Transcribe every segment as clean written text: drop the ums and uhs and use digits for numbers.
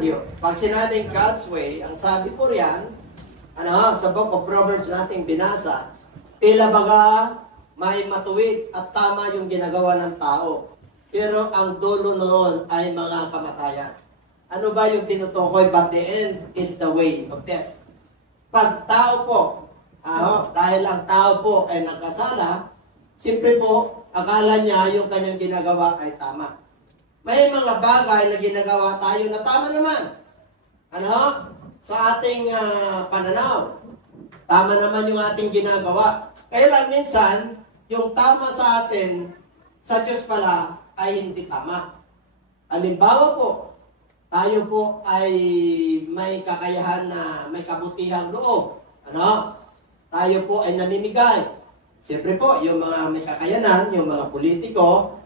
ng Diyos. Pag sinabing God's way, ang sabi po riyan, sa book of Proverbs nating binasa, tila baga may matuwid at tama yung ginagawa ng tao. Pero ang dulo noon ay mga kamatayan. Ano ba yung tinutukoy? But the end is the way of death. Pag tao po, dahil ang tao po ay nagkasala, siyempre po, akala niya yung kanyang ginagawa ay tama. May mga bagay na ginagawa tayo na tama naman. Sa ating pananaw. Tama naman yung ating ginagawa. Kaya lang minsan, yung tama sa atin, sa Diyos pala, ay hindi tama. Halimbawa po, tayo po ay may kakayahan na may kabutihang loob. Tayo po ay namimigay. Siyempre po, yung mga may kakayanan, yung mga politiko,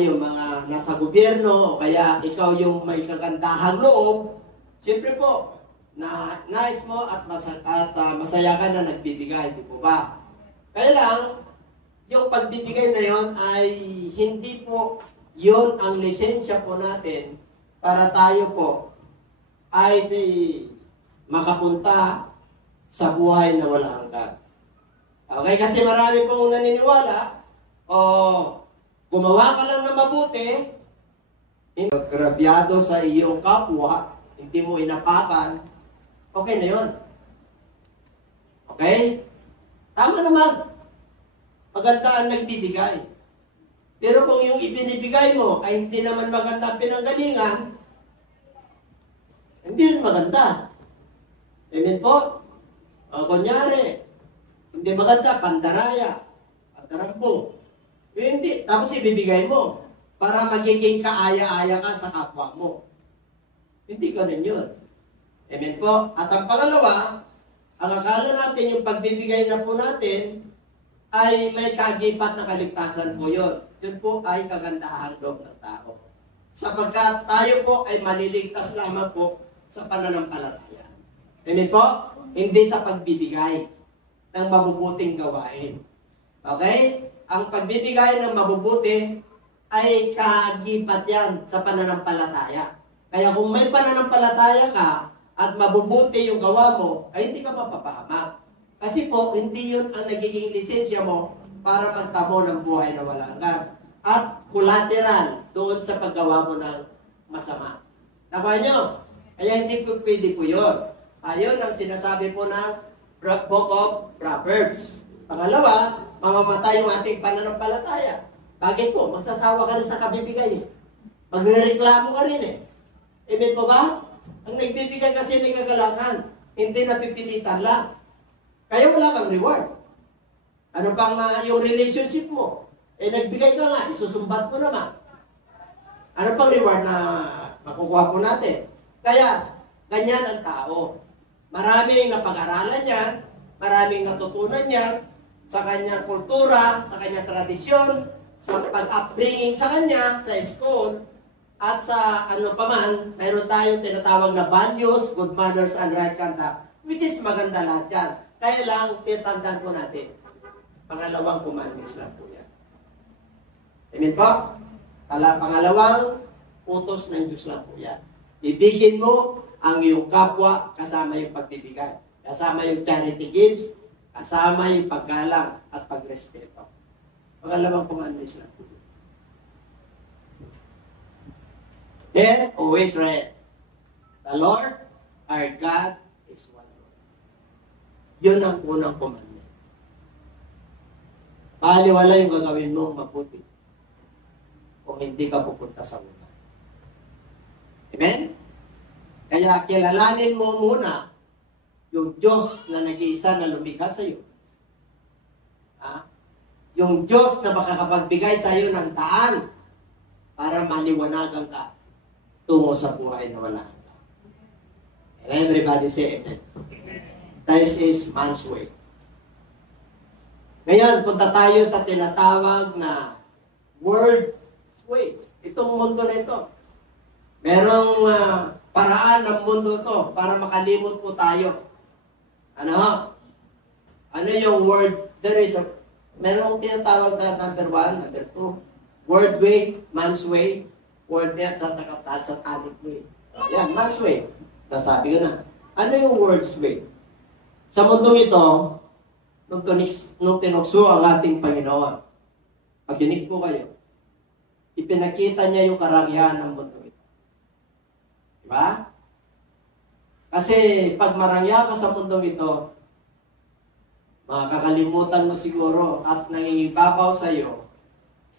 yung mga nasa gobyerno, o kaya ikaw yung may kagandahang loob, siyempre po, na nais mo at masaya ka na nagbibigay, di po ba? Kaya lang, yung pagbibigay na yon ay hindi po yon ang lisensya po natin para tayo po ay makapunta sa buhay na wala hanggan. Okay, kasi marami pong naniniwala, gumawa ka lang na mabuti, hindi grabyado sa iyong kapwa, hindi mo inapakan, okay na yun. Okay? Tama naman. Maganda ang nagbibigay. Pero kung yung ibinibigay mo ay hindi naman maganda ang pinanggalingan, hindi rin maganda. Amen po? Kunyari, hindi maganda, pandaraya, pandarangbo. Hindi. Tapos ibibigay mo para magiging kaaya-aya ka sa kapwa mo. Hindi ganun yun. Amen po? At ang pangalawa, ang akala natin yung pagbibigay na po natin ay may kagipat na kaligtasan po yun. Yun po ay kagandahang loob ng tao. Sapagkat tayo po ay maliligtas lamang po sa pananampalataya. Amen po? Hindi sa pagbibigay ng mabubuting gawain. Okay? Ang pagbibigay ng mabubuti ay kagipat yan sa pananampalataya. Kaya kung may pananampalataya ka at mabubuti yung gawa mo, ay hindi ka mapapahamak. Kasi po, hindi yun ang nagiging lisensya mo para magtamo ng buhay na wala hanggan. At collateral doon sa paggawa mo ng masama. Nakuha nyo? Kaya hindi po pwede po yun. Ayun ang sinasabi po ng Book of Proverbs. Pangalawa, mamamatay yung ating pananampalataya. Bakit po? Magsasawa ka rin sa kabibigay. Magre-reklamo ka rin Amen po ba? Ang nagbibigay kasi may kagalakan. Hindi napipilitan lang. Kaya wala kang reward. Ano pang yung relationship mo? Nagbigay ka nga, isusumbat mo naman. Ano pang reward na makukuha po natin? Kaya, ganyan ang tao. Maraming napag-aralan yan, maraming natutunan yan sa kanyang kultura, sa kanyang tradisyon, sa pag-upbringing sa kanya, sa school, at sa ano paman, mayroon tayong tinatawag na values, good manners, and right conduct, which is maganda lahat yan. Kaya lang, titandaan po natin. Pangalawang commandments lang po yan. Amen po? Pangalawang utos ng Diyos lang po yan. Ibigin mo ang iyong kapwa kasama yung pagbibigay. Kasama yung charity gifts, kasama yung paggalang at pagrespeto. Pangalawang commandments lang po. Hear, O Israel, the Lord our God is one. Yun ang unang commandment. Paliwala yung gagawin mong mabuti kung hindi ka pupunta sa una. Amen? Kaya kilalanin mo muna yung Diyos na nag-iisa na lumikha sa iyo. Yung Diyos na makakapagbigay sa iyo ng daan para maliwanagan ka tungo sa buhay na wala. And everybody say amen. This is man's way. Ngayon, punta tayo sa tinatawag na world way. Itong mundo na ito. Merong paraan ng mundo ito para makalimot po tayo. Ano yung word? Merong tinatawag na number 1, number 2. World way, man's way. World net sa satanic way. Yan, Max Way. Nasabi ko na. Ano yung words way? Sa mundong ito, nung tinukso ang ating Panginoon, paginig po kayo, ipinakita niya yung karangyaan ng mundo ito. Diba? Kasi pag marangya ka sa mundong ito, makakalimutan mo siguro at nangingibabaw sa iyo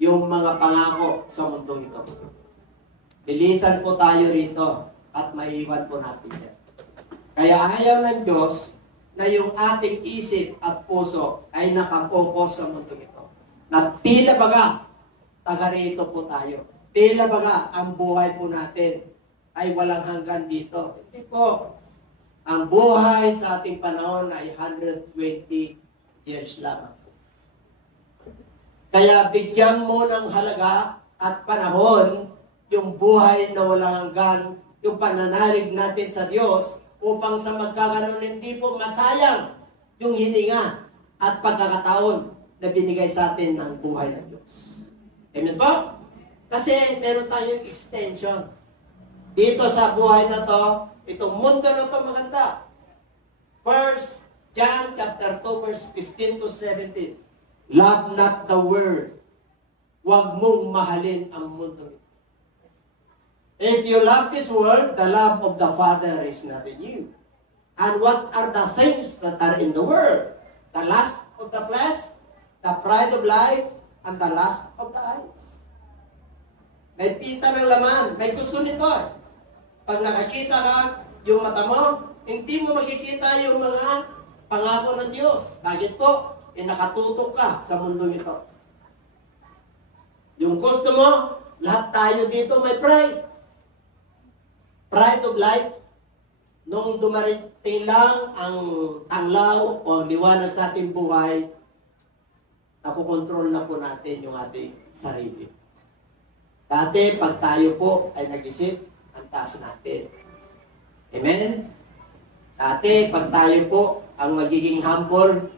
yung mga pangako sa mundong ito. Bilisan po tayo rito at maiiwan po natin yan. Kaya ayaw ng Diyos na yung ating isip at puso ay nakapokus sa mundong ito. Na tila baga, taga rito po tayo. Tila baga, ang buhay po natin ay walang hanggan dito. Hindi po. Ang buhay sa ating panahon ay 120 years lamang. Kaya bigyan mo ng halaga at panahon yung buhay na walang hanggan, yung pananalig natin sa Diyos, upang sa magkaganon hindi po masayang yung hininga at pagkakataon na binigay sa atin ng buhay ng Diyos. Amen po? Kasi meron tayong extension. Dito sa buhay na to, itong mundo na to maganda. 1 John chapter 2 verse 15 to 17. Love not the world. Huwag mong mahalin ang mundo. If you love this world, the love of the Father is not in you. And what are the things that are in the world? The lust of the flesh, the pride of life, and the lust of the eyes. May pita ng laman. May gusto nito. Pag nakakita ka, yung mata mo, hindi mo makikita yung mga pangako ng Diyos. Bakit po? Nakatutok ka sa mundong ito. Yung gusto mo, lahat tayo dito may pride. Pride of life. Nung dumarating lang ang tanglaw o ang liwanag sa ating buhay, nakukontrol na po natin yung ating sarili. Dati, pag tayo po ay nag-isip, ang taas natin. Amen? Dati, pag tayo po ang magiging humble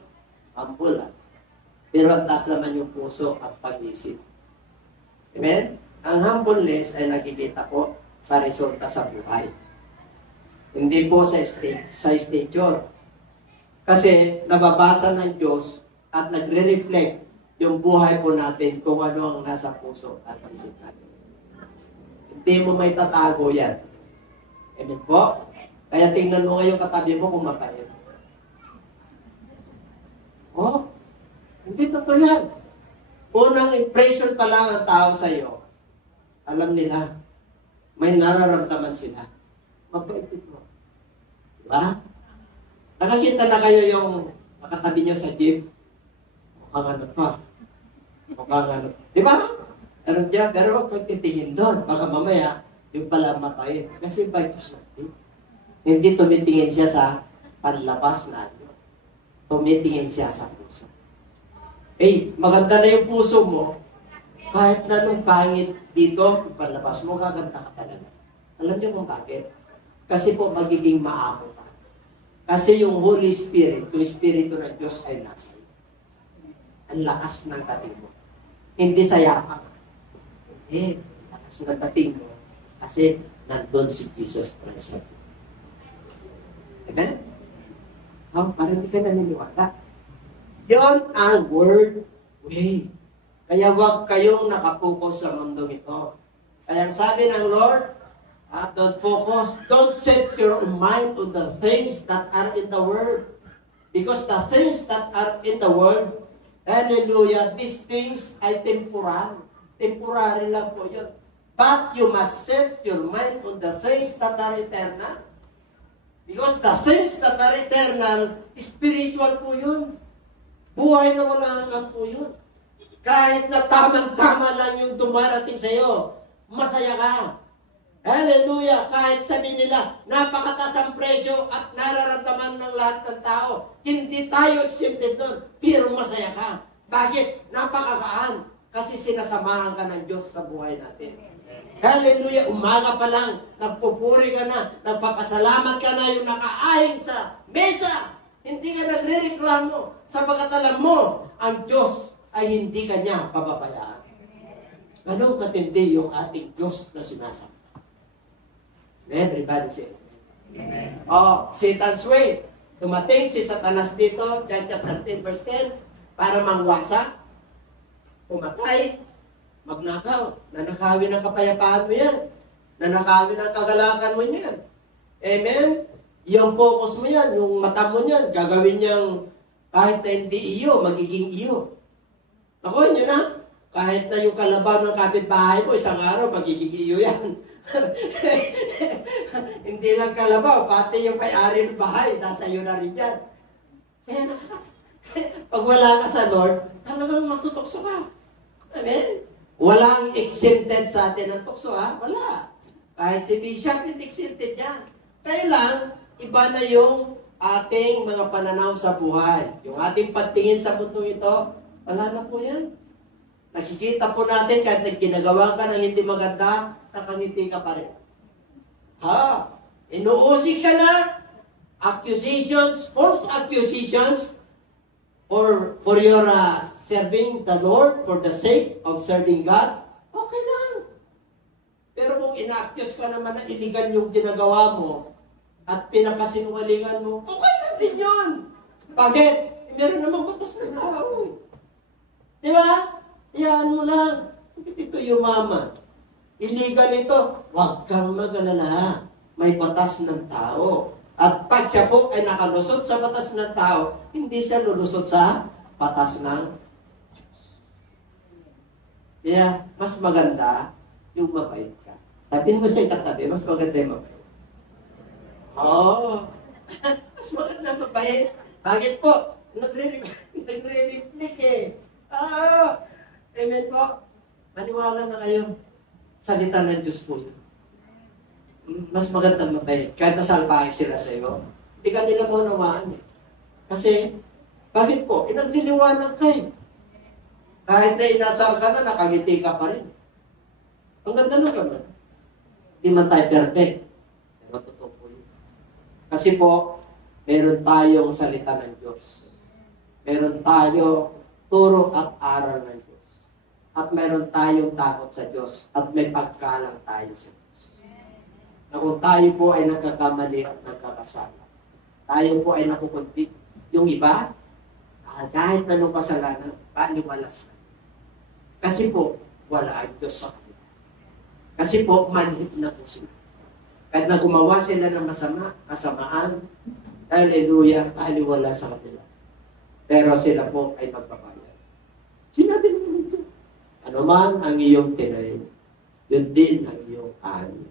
lang. Pero ang taas naman yung puso at pag-isip. Amen? Ang humbleness ay nakikita po sa resulta sa buhay. Hindi po sa stature. Kasi nababasa ng Diyos at nagre-reflect yung buhay po natin kung ano ang nasa puso at isip natin. Hindi mo may tatago yan. Amen po? Kaya tingnan mo ngayon katabi mo kung mapait. Oh, hindi totoo yan. Unang impression pa lang ang tao sa iyo, alam nila, may nararamdaman sila. Mabait ito. Diba? Nakakita na kayo yung nakatabi nyo sa jeep. Mukhang ano pa. Mukhang ano. Diba? Pero huwag kang titingin doon. Baka mamaya, yung pala mapait. Kasi vitus natin. Hindi tumitingin siya sa panlabas na ano. Tumitingin siya sa puso. Maganda na yung puso mo. Kahit na nung pangit dito, panlabas mo, gaganda ka talaga. Alam niyo kung bakit? Kasi po magiging maamo pa. Kasi yung Holy Spirit, yung Espiritu ng Diyos ay nasa iyo. Ang lakas ng dating mo. Hindi sa yapak. Hindi. Lakas ng dating mo. Kasi nandun si Jesus Christ. Amen? Parang hindi ka naniniwala. Yun ang word way. Kaya huwag kayong nakapokus sa mundong ito. Kaya sabi ng Lord, don't focus, don't set your mind on the things that are in the world. Because the things that are in the world, hallelujah, these things ay temporary. Temporary lang po yun. But you must set your mind on the things that are eternal. Because the things that are eternal, spiritual po yun. Buhay na wala hanggang po yun. Kahit na tamang-tama lang yung dumarating sa iyo, masaya ka. Hallelujah! Kahit sabihin nila, napakataas ang presyo at nararamdaman ng lahat ng tao. Hindi tayo exempted doon, pero masaya ka. Bakit? Napakakaan. Kasi sinasamahan ka ng Diyos sa buhay natin. Hallelujah! Umaga pa lang, nagpupuri ka na, nagpapasalamat ka na yung nakaahing sa mesa. Hindi ka nagre-reklamo. Sapagat alam mo, ang Diyos ay hindi kanya pababayaan. Ganun katindi yung ating Diyos na sinasama. Everybody say, oh, Satan's way. Dumating si Satanas dito, John chapter 10, verse 10, para mangwasa, pumatay, magnakaw. Nanakawin ang kapayapaan mo yan. Nanakawin ang kagalakan mo yan. Amen? Yung focus mo yan, yung mata mo yan, gagawin niyang kahit na hindi iyo, magiging iyo. Ako, yun na. Kahit na yung kalabaw ng kapitbahay mo, isang araw, magiging iyo yan. Hindi lang kalabaw, pati yung may-ari ng bahay, nasa iyo na rin yan. Kaya pag wala ka sa Lord, talagang matutokso ka. Amen? Walang exempted sa atin ng tukso, ha? Wala. Kahit si Bishop, hindi exempted yan. Kaya lang, iba na yung ating mga pananaw sa buhay. Yung ating pagtingin sa mundo ito, wala na po yan. Nakikita po natin kahit ginagawa ka ng hindi maganda, nakangiti ka pa rin. Ha? Inuusig ka na? Accusations, false accusations, for your serving the Lord for the sake of serving God, okay lang. Pero kung ina-accuse ka naman na illegal yung ginagawa mo at pinapasinungalingan mo, okay lang din yun. Bakit? Meron namang batas ng tao. Di ba? Yan mo lang. Ito yung mama. Illegal ito. Huwag kang mag-alala. May batas ng tao. At pag siya po ay nakalusot sa batas ng tao, hindi siya lulusot sa batas ng Diyos. Kaya, mas maganda yung mabait ka. Sabihin mo siya katabi, mas maganda yung mabait. Oo. Mas maganda mabait. Bakit po? Nagre-reflect eh. Amen po. Maniwala na kayo. Salita ng Diyos po yun. Mas magandang mabait. Kahit nasalbahe sila sa iyo, hindi ka nila maunawaan eh. Kasi, bakit po? Nagliliwanag ka eh. Kahit na inasar ka na, nakangiti ka pa rin. Ang ganda na naman. Hindi man tayo perfect. Pero totoo po yun. Kasi po, meron tayong salita ng Diyos. Meron tayo turo at aral ng Diyos. At meron tayong takot sa Diyos. At may pagkalang tayo sa Diyos. Na kung tayo po ay nagkakamali at nagkakasala, tayo po ay nakukuntik. Yung iba, kahit anong kasalanan, paliwalas na. Kasi po, wala ang Diyos sa kanila. Kasi po, manhid na po sila. Kahit na gumawa sila ng masama, kasamaan, hallelujah, paliwala sa kanila. Pero sila po ay magbabayad. Sinabi naman ito. Ano man ang iyong tinayin, yun din ang iyong ani.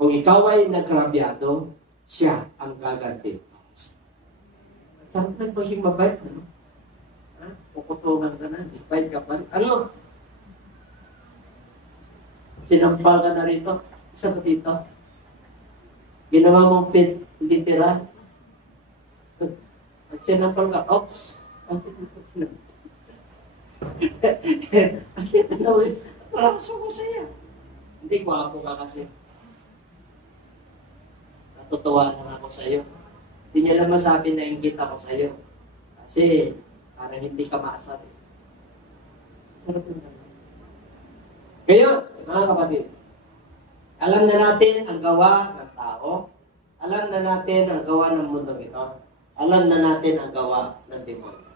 Kung ikaw ay nagrabyado, siya ang gaganti. Sarap lang maging mabait. Ano? Pukutungan ka na, despite ka pa. Ano? Sinampal ka na rito. Isa mo dito. Ginawa mong litera. At sinampal ka, oops. Akita na ulit. Traso mo siya. Hindi, gwapo ka kasi. Natutuwa na ako sa iyo. Hindi niya lang masabi na inggit ako sa iyo. Kasi parang hindi ka maasar. Sarap yung naman. Ngayon, mga kapatid, alam na natin ang gawa ng tao. Alam na natin ang gawa ng mundo ito. Alam na natin ang gawa ng demonyo.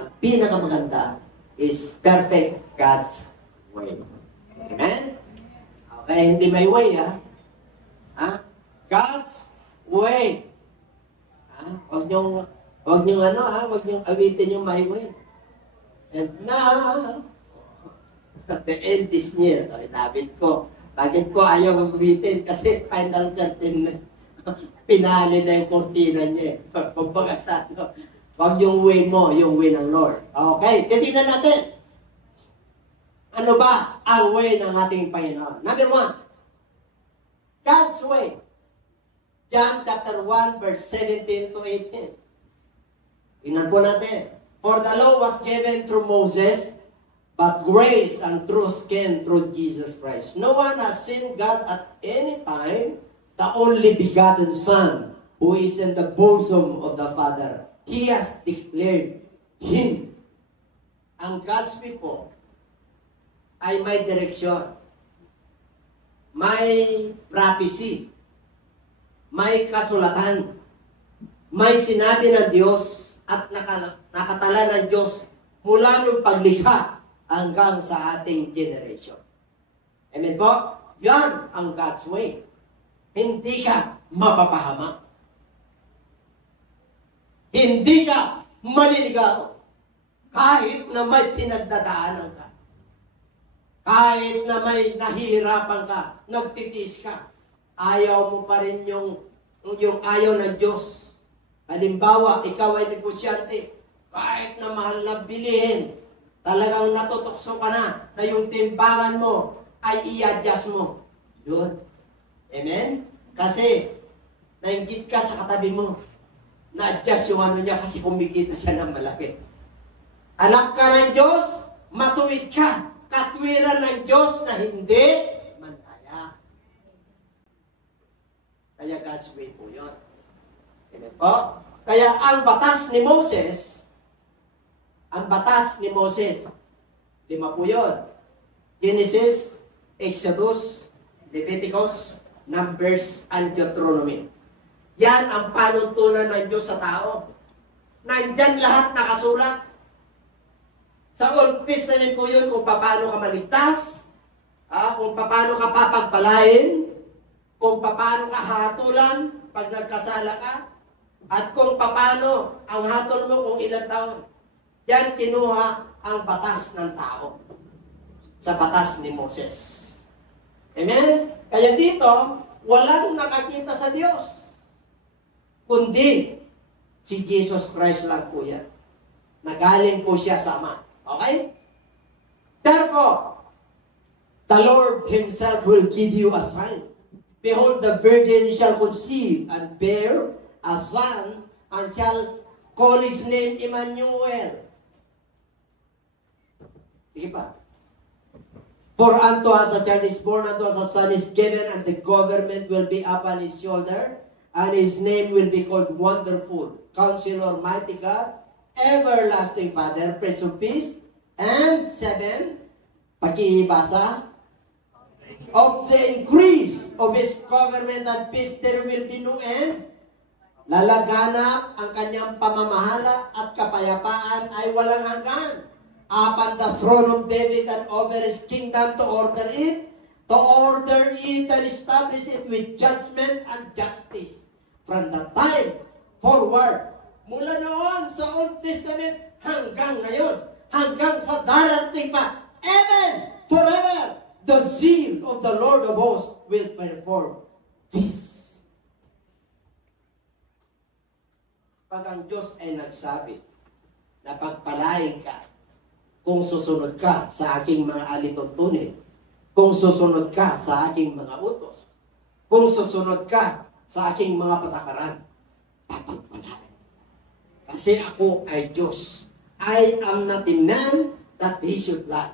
Ang pinakamaganda is perfect God's way. Amen? Okay, hindi may way, ha? Ha? God's way. Huwag niyong awitin yung my way. And now, the end is near. Okay, David ko. Bakit ko ayaw awitin? Kasi final curtain na. Pinali na yung kortina niya. Pagbaga sa ano. Huwag yung way mo, yung way ng Lord. Okay, titignan natin. Ano ba ang way ng ating Panginoon? Number 1, God's way. John chapter 1, verse 17 to 18. Tingnan po natin. For the law was given through Moses, but grace and truth came through Jesus Christ. No one has seen God at any time, the only begotten Son, who is in the bosom of the Father. He has declared Him. Ang God's people ay may direksyon. May prophecy. May kasulatan. May sinabi ng Diyos at nakatala ng Diyos mula nung paglikha hanggang sa ating generation. Amen po? Yan ang God's way. Hindi ka mapapahamak. Hindi ka maliligaw. Kahit na may pinagdadaanan ka. Kahit na may nahihirapan ka, nagtitis ka, ayaw mo pa rin yung ayaw ng Diyos. Halimbawa, ikaw ay negosyante, kahit na mahal na bilihin, talagang natutokso ka na yung timbangan mo ay i-adjust mo. Yun. Amen? Kasi, nainggit ka sa katabi mo. Na-adjust yung ano niya kasi kumikita siya ng malaki. Anak ka ng Diyos, matuwid ka. Katwiran ng Diyos na hindi mantaya. Kaya God's way po yun. Amen po? Kaya ang batas ni Moses, 5 po yun. Genesis, Exodus, Leviticus, Numbers, and Deuteronomy. Yan ang panuntunan ng Diyos sa tao. Nandyan lahat nakasulat. Sa Old Testament po yun kung paano ka maligtas, kung paano ka papagpalain, kung paano ka hatulan pag nagkasala ka, at kung paano ang hatol mo kung ilang taon. Yan kinuha ang batas ng tao sa batas ni Moses. Amen? Kaya dito, walang nakakita sa Diyos, kundi si Jesus Christ lang po yan. Nagaling po siya sa Ama. Okay? Therefore, the Lord Himself will give you a sign. Behold, the virgin shall conceive and bear a son, and shall call his name Emmanuel. Sige pa. For unto us a child is born, unto us a son is given, and the government will be upon his shoulder, and his name will be called Wonderful, Counselor, Mighty God, Everlasting Father, Prince of Peace, and 7, pakibasa, of the increase of his government and peace there will be no end. Lalaganap ang kanyang pamamahala at kapayapaan ay walang hanggan. Upon the throne of David and over his kingdom to order it and establish it with judgment and justice. From the time forward, mula noon sa Old Testament hanggang ngayon, hanggang sa darating pa, even forever, the zeal of the Lord of hosts will perform this. Pag ang Diyos ay nagsabi na pagpalain ka kung susunod ka sa aking mga alituntunin, kung susunod ka sa aking mga utos, kung susunod ka sa aking mga patakaran, papagpalain. Kasi ako ay Diyos. I am not the man that he should lie.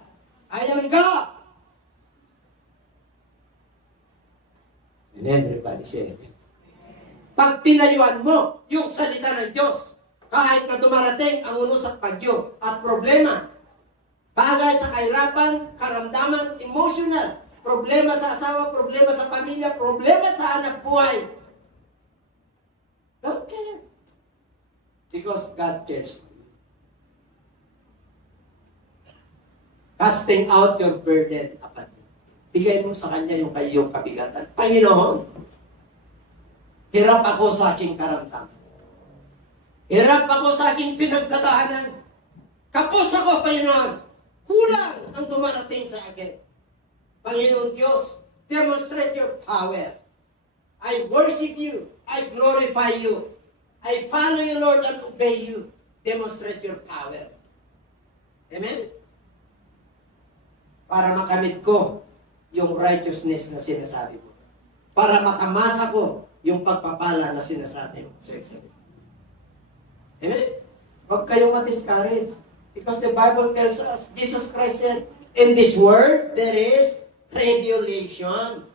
I am God. And everybody say it. Pag pinayuan mo yung salita ng Diyos, kahit na dumarating ang unos at bagyo at problema, bagay sa kahirapan, karamdaman, emotional, problema sa asawa, problema sa pamilya, problema sa anak buhay, don't care. Because God cares for you. Casting out your burden upon Him. Bigay mo sa Kanya yung kayong kabigatan. Panginoon, hirap ako sa aking karamdaman. Hirap ako sa aking pinagdadaanan. Kapos ako, Panginoon. Kulang ang dumarating sa akin. Panginoon Diyos, demonstrate your power. I worship you. I glorify you. I follow you, Lord, and obey you. Demonstrate your power. Amen? Para makamit ko yung righteousness na sinasabi mo. Para matamasa ko yung pagpapala na sinasabi mo sa example. Amen? Huwag kayong ma-discourage. Because the Bible tells us, Jesus Christ said, in this world, there is tribulation.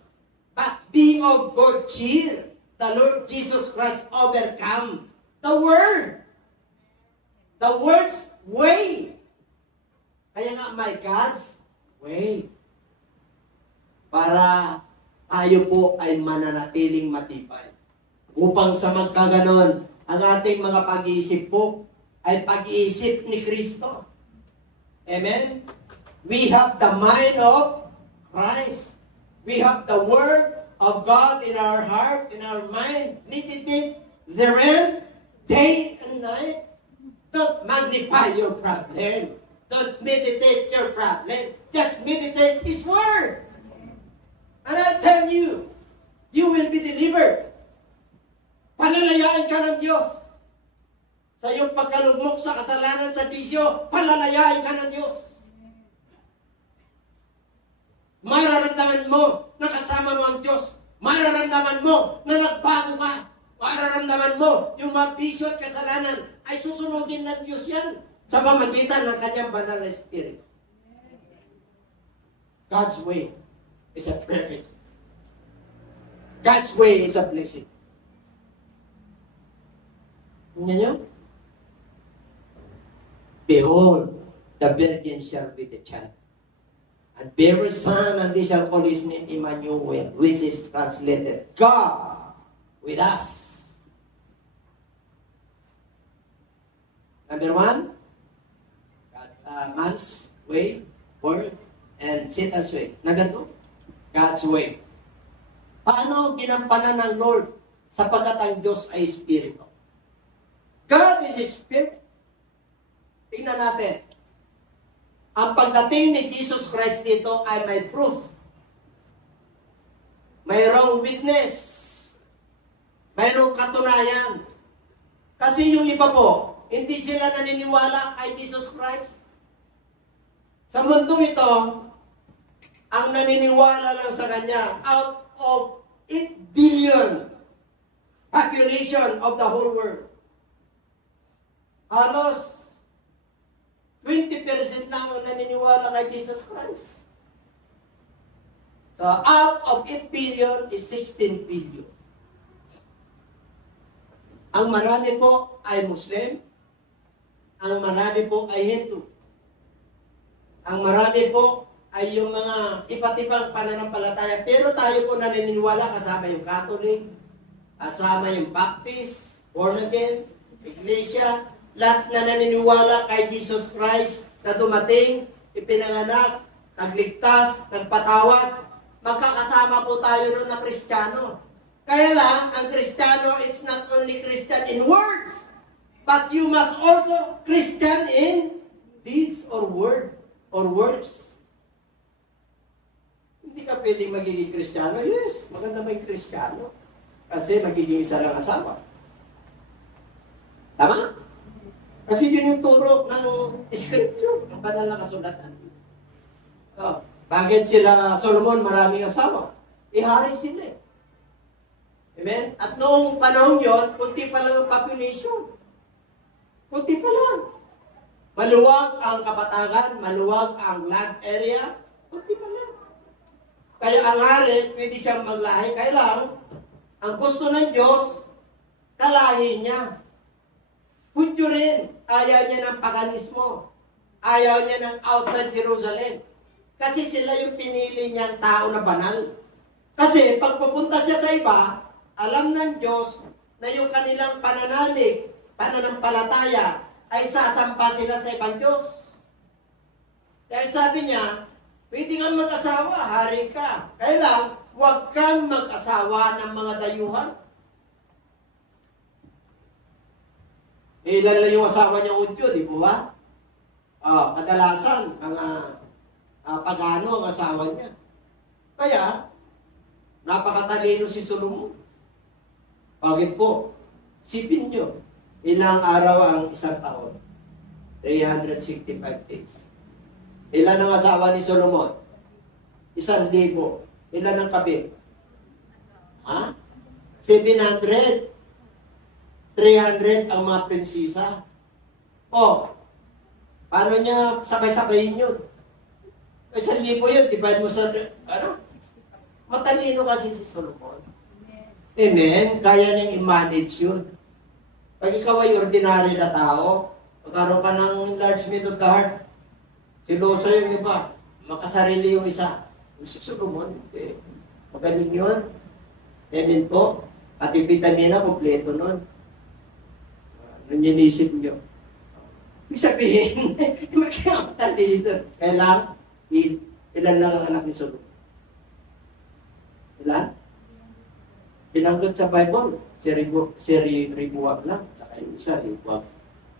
But be of good cheer. The Lord Jesus Christ overcome the world. The world's way. Kaya nga, my God's way. Para tayo po ay mananatiling matibay. Upang sa magkaganon, ang ating mga pag-iisip po ay pag-iisip ni Kristo. Amen? We have the mind of Christ. We have the Word of God in our heart, in our mind. Meditate therein, day and night. Don't magnify your problem. Don't meditate your problem. Just meditate His Word. And I'll tell you, you will be delivered. Palalayain ka ng Diyos. Sa iyong pagkalugmok sa kasalanan sa bisyo, palalayain ka ng Diyos. Mararamdaman mo na kasama mo ang Diyos. Mararamdaman mo na nagbago ka. Mararamdaman mo yung mga bisyo at kasalanan ay susunugin ng Diyos yan sa pamagitan ng kanyang banal na Spirit. God's way is a perfect. God's way is a blessing. Tingnan niyo? Behold, the virgin shall be the child. And bear a son, and they shall call his name Emmanuel, which is translated, God with us. Number one, man's way, word, and Satan's way. Number two, God's way. Paano ginampanan ng Lord sapagkat ang Diyos ay Espiritu? God is a Spirit. Tingnan natin. Ang pagdating ni Jesus Christ dito ay may proof. Mayroong witness. Mayroong katunayan. Kasi yung iba po, hindi sila naniniwala kay Jesus Christ. Sa mundong ito, ang naniniwala lang sa Kanya, out of 8 billion population of the whole world, halos 20% lang ang naniniwala kay Jesus Christ. So, out of 8 billion is 16 billion. Ang marami po ay Muslim. Ang marami po ay Hindu. Ang marami po ay yung mga iba't ibang pananampalataya. Pero tayo po naniniwala kasama yung Catholic, kasama yung Baptist, born again, Iglesia, lahat na naniniwala kay Jesus Christ na dumating, ipinanganak, nagligtas, nagpatawad, magkakasama po tayo noon na Kristiyano. Kaya lang, ang Kristiyano, it's not only Christian in words, but you must also Christian in deeds or word or words. Hindi ka pwedeng magiging Kristiyano. Yes, maganda may Kristiyano. Kasi magiging isa lang asawa. Tama? Kasi yun yung turo ng Scripture, ng banal na kasulatan. Oh, bakit sila Solomon maraming asawa? Ihari sila. Amen? At noong panahon yon, kunti pa lang ang population. Kunti pa lang. Maluwag ang kapatagan, maluwag ang land area, kunti pa lang. Kaya ang hari, pwede siyang maglahi. Kaya lang, ang gusto ng Diyos, kalahi niya. Hudyo rin, ayaw niya ng paganismo. Ayaw niya ng outside Jerusalem. Kasi sila yung pinili niyang tao na banal. Kasi pag pupunta siya sa iba, alam ng Diyos na yung kanilang pananalig, pananampalataya, ay sasampa sila sa ibang Diyos. Kaya sabi niya, pwede kang mag-asawa, hari ka. Kaya lang, huwag kang mag-asawa ng mga dayuhan. Ilan lang yung asawa niya Udyo, di ba? Kadalasan, mga pagano ang asawa niya. Kaya, napakatalino si Solomon. Bakit po? Sipin niyo, ilang araw ang isang taon? 365 days. Ilan ang asawa ni Solomon? 1,000. Ilan ang kabit? 700. 300 ang mga prinsesa. Paano niya sabay-sabayin yun? 1,000 yun, divide mo sa, matalino kasi si Solomon. Amen? Kaya niyang i-manage yun. Pag ikaw ay ordinary na tao, magkaroon ka ng enlargement of the heart, siloso yung iba, makasarili yung isa. Si Solomon, Magaling yun. Amen po. Pati vitamina, kompleto nun. Anong inisip nyo? Ibig sabihin, magkakapatan dito. Kailang, ilan lang ang anak ni Solomon? Ilan? Pinanggot sa Bible, si Ribuwag lang, saka yung isa, Ribuwag.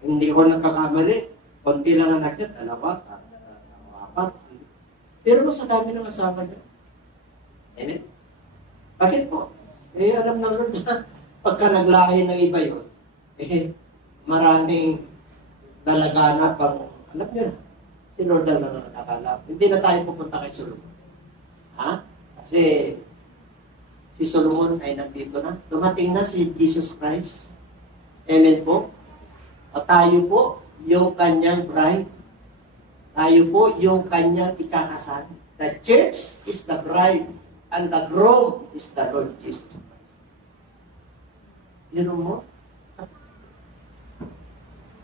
Hindi ko nagkakamali. Konti lang anak niya, 2, 4. Pero sa dami ng asawa niya. Amen? Bakit po? Alam ng Lord na pagka naglahi ng iba yun, maraming nalagana pang, alam niyo na, si Lord ang nakakala. Hindi na tayo pupunta kay Solomon. Ha? Kasi si Solomon ay nandito na. Dumating na si Jesus Christ. Amen po? At tayo po, yung kanyang bride. Tayo po, yung kanyang ikakasal. The church is the bride, and the groom is the Lord Jesus Christ. Yun mo?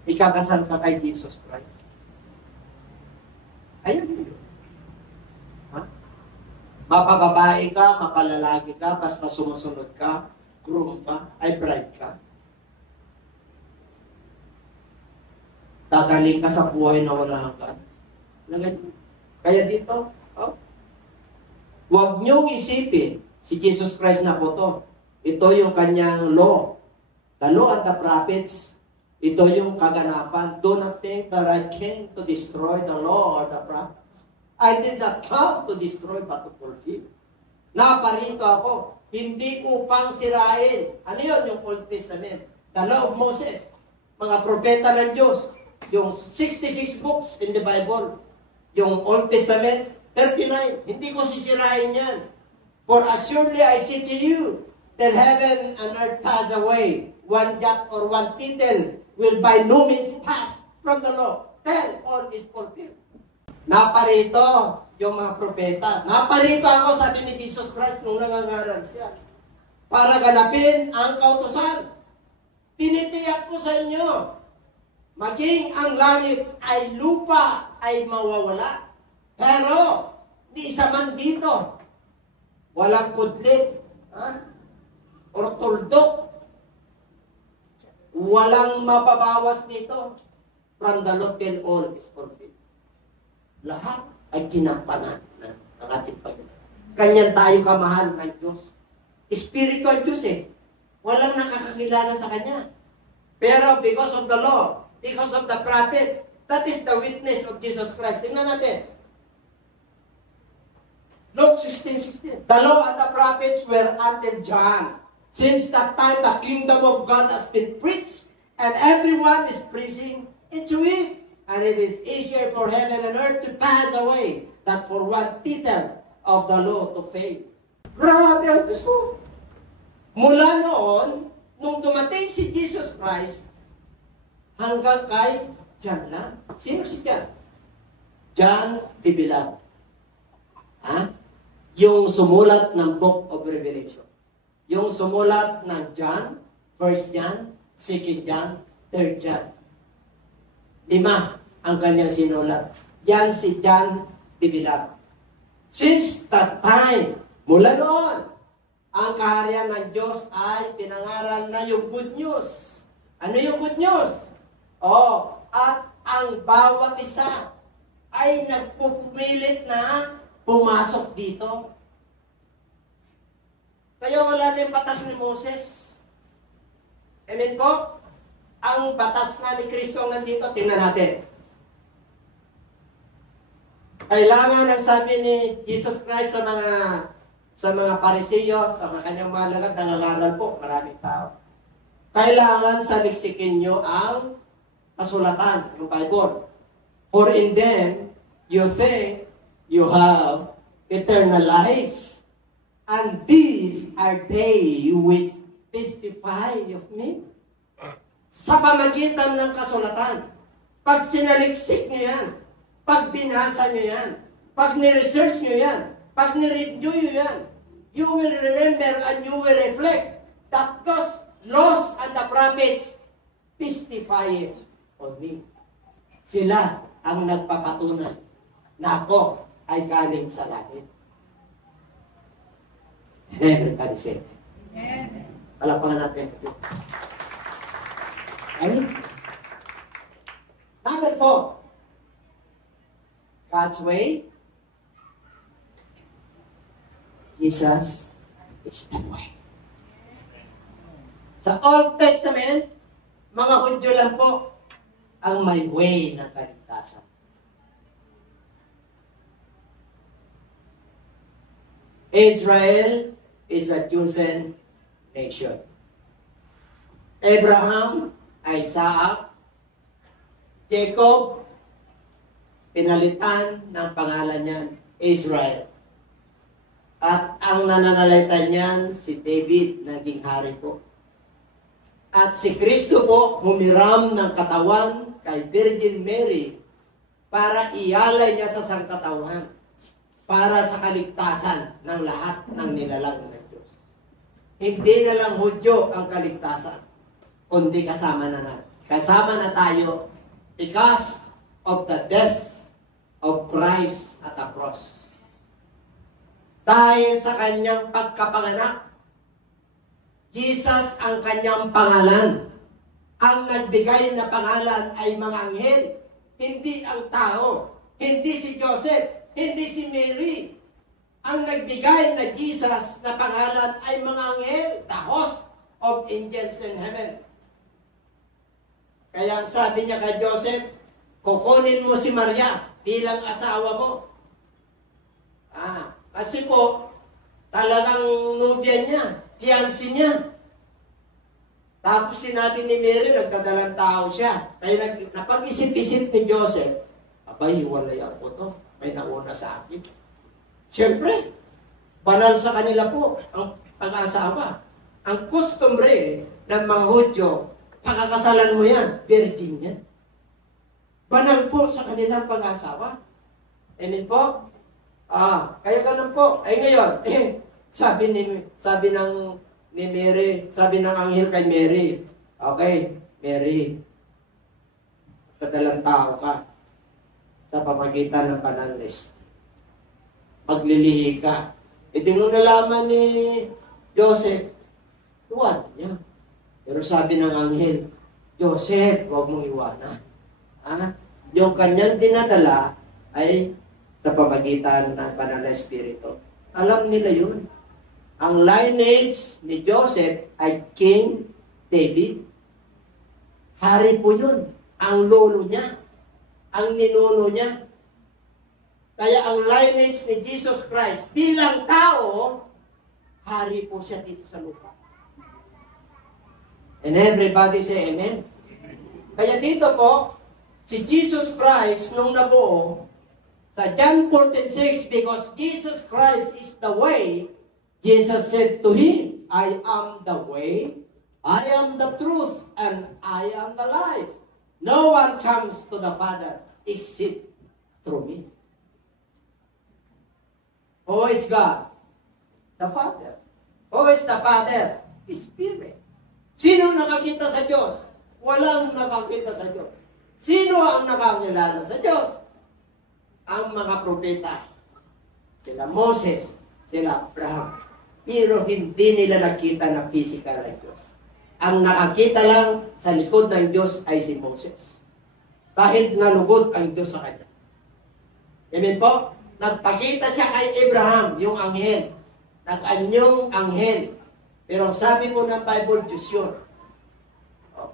Ikakasal ka kay Jesus Christ. Ayun yun. Ha? Mapababae ka, mapalalaki ka, basta sumusunod ka, groom ka, ay bride ka. Dadaling ka sa buhay na wala hanggan. Kaya dito, huwag niyong isipin, si Jesus Christ na po to. Ito yung kanyang law. The law and the prophets, ito yung kaganapan. Do not think that I came to destroy the law or the prophets. I did not come to destroy but to fulfill. Naparito ako, hindi upang sirain. Ano yun? Yung Old Testament. The law of Moses. Mga propeta ng Diyos. Yung 66 books in the Bible. Yung Old Testament, 39. Hindi ko sisirain yan. For assuredly I say to you, that heaven and earth pass away. One jot or one tittle will by no means pass from the law. Till all is fulfilled. Naparito yung mga propeta. Naparito ako, sabi ni Jesus Christ nung nangangaral siya. Para ganapin ang kautusan. Tinitiyak ko sa inyo, maging ang langit ay lupa ay mawawala. Pero, di isa man dito, walang kudlit, or tuldok, walang mapabawas nito. From the Lord till all is fulfilled. Lahat ay ginampanan ng ating Panginoon. Kanyan tayo kamahal ng Diyos. Spiritual Diyos Walang nakakakilala sa Kanya. Pero because of the law, because of the prophet, that is the witness of Jesus Christ. Tingnan natin. Luke 16:16. The law and the prophets were until John. Since that time, the kingdom of God has been preached, and everyone is preaching into it. And it is easier for heaven and earth to pass away than for one tittle of the law to fade. Grabe ang Diyos. Mula noon, nung dumating si Jesus Christ, hanggang kay John lang. Sino si John? John the Beloved. Yung sumulat ng Book of Revelation. Yung sumulat ng John, 1 John, 2 John, 3 John. 5 ang kanyang sinulat. Yan si John the Beloved. Since that time, mula noon, ang kaharian ng Diyos ay pinangaral na yung good news. Ano yung good news? At ang bawat isa ay nagpupumilit na pumasok dito. Kaya wala na yung batas ni Moses. Amen po? Ang batas na ni Kristo ang nandito, tingnan natin. Kailangan, ang sabi ni Jesus Christ sa mga Pariseo, sa mga kanyang mga lagat, nangangaral po, maraming tao. Kailangan saliksikin nyo ang kasulatan, yung Bible. For in them, you think you have eternal life. And these are they which testify of me. Sa pamagitan ng kasulatan, pag sinaliksik nyo yan, pag binasa nyo yan, pag ni-research nyo yan, pag ni-read nyo yan, you will remember and you will reflect that those laws and the prophets testify on me. Sila ang nagpapatunay na ako ay galing sa langit. And everybody say, Amen. palakpakan natin. Okay? Number 4. God's way. Jesus is the way. Sa Old Testament, mga Hudyo lang po ang may way ng kaligtasan. Israel is a chosen nation. Abraham, Isaac, Jacob, pinalitan ng pangalan niyan, Israel. At ang nananalitan niyan, si David, naging hari po. At si Kristo po, humiram ng katawan kay Virgin Mary para ialay niya sa sangkatawan para sa kaligtasan ng lahat ng nilalang ng Diyos. Hindi na lang Hudyo ang kaligtasan, kundi kasama na tayo because of the death of Christ at the cross. Dahil sa kanyang pagkapanganak, Jesus ang kanyang pangalan. Ang nagbigay na pangalan ay mga anghel, hindi ang tao, hindi si Joseph, hindi si Mary. Ang nagbigay na Jesus na pangalan ay mga anghel, the host of angels in heaven. Kaya sabi niya kay Joseph, kukunin mo si Maria bilang asawa mo. Kasi po, talagang nubya niya, fiancé niya. Tapos sinabi ni Mary, nagdadalang tao siya. Kaya napag-isip-isip ni Joseph, abay, hiwalay ako to. May nauna sa akin. Siyempre, banal sa kanila po ang pag-asawa. Ang customary ng mga Hudyo, pakakasalan mo yan, virgin yan. Banal po sa kanilang pag-asawa. Amen po? Kaya ganun po. Ay ngayon, sabi ni Mary, sabi ng anghel kay Mary, okay, Mary, kadalang tao ka sa pamagitan ng panalis. Maglilihi ka. Nung nalaman ni Joseph, tuwan niya. Pero sabi ng anghel, Joseph, huwag mong iwanan. Yung kanyang dinadala ay sa pamagitan ng banal na espiritu. Alam nila yun. Ang lineage ni Joseph ay King David. Hari po yun. Ang lolo niya. Ang ninuno niya. Kaya ang lineage ni Jesus Christ bilang tao, hari po siya dito sa lupa. And everybody say amen. Kaya dito po, si Jesus Christ nung nabuo, sa John 14:6, because Jesus Christ is the way, Jesus said to him, I am the way, I am the truth, and I am the life. No one comes to the Father except through me. Who is God? The Father. Who is the Father? Spirit. Sino nakakita sa Diyos? Walang nakakita sa Diyos. Sino ang nakakilala sa Diyos? Ang mga propeta. Sila Moses, sila Abraham. Pero hindi nila nakita na physical ang Diyos. Ang nakakita lang sa likod ng Diyos ay si Moses. Dahil nalugod ang Diyos sa kanya. Amen po? Nagpakita siya kay Abraham, yung anghel. Nag-anyong anghel. Pero sabi po ng Bible, Diyos yun.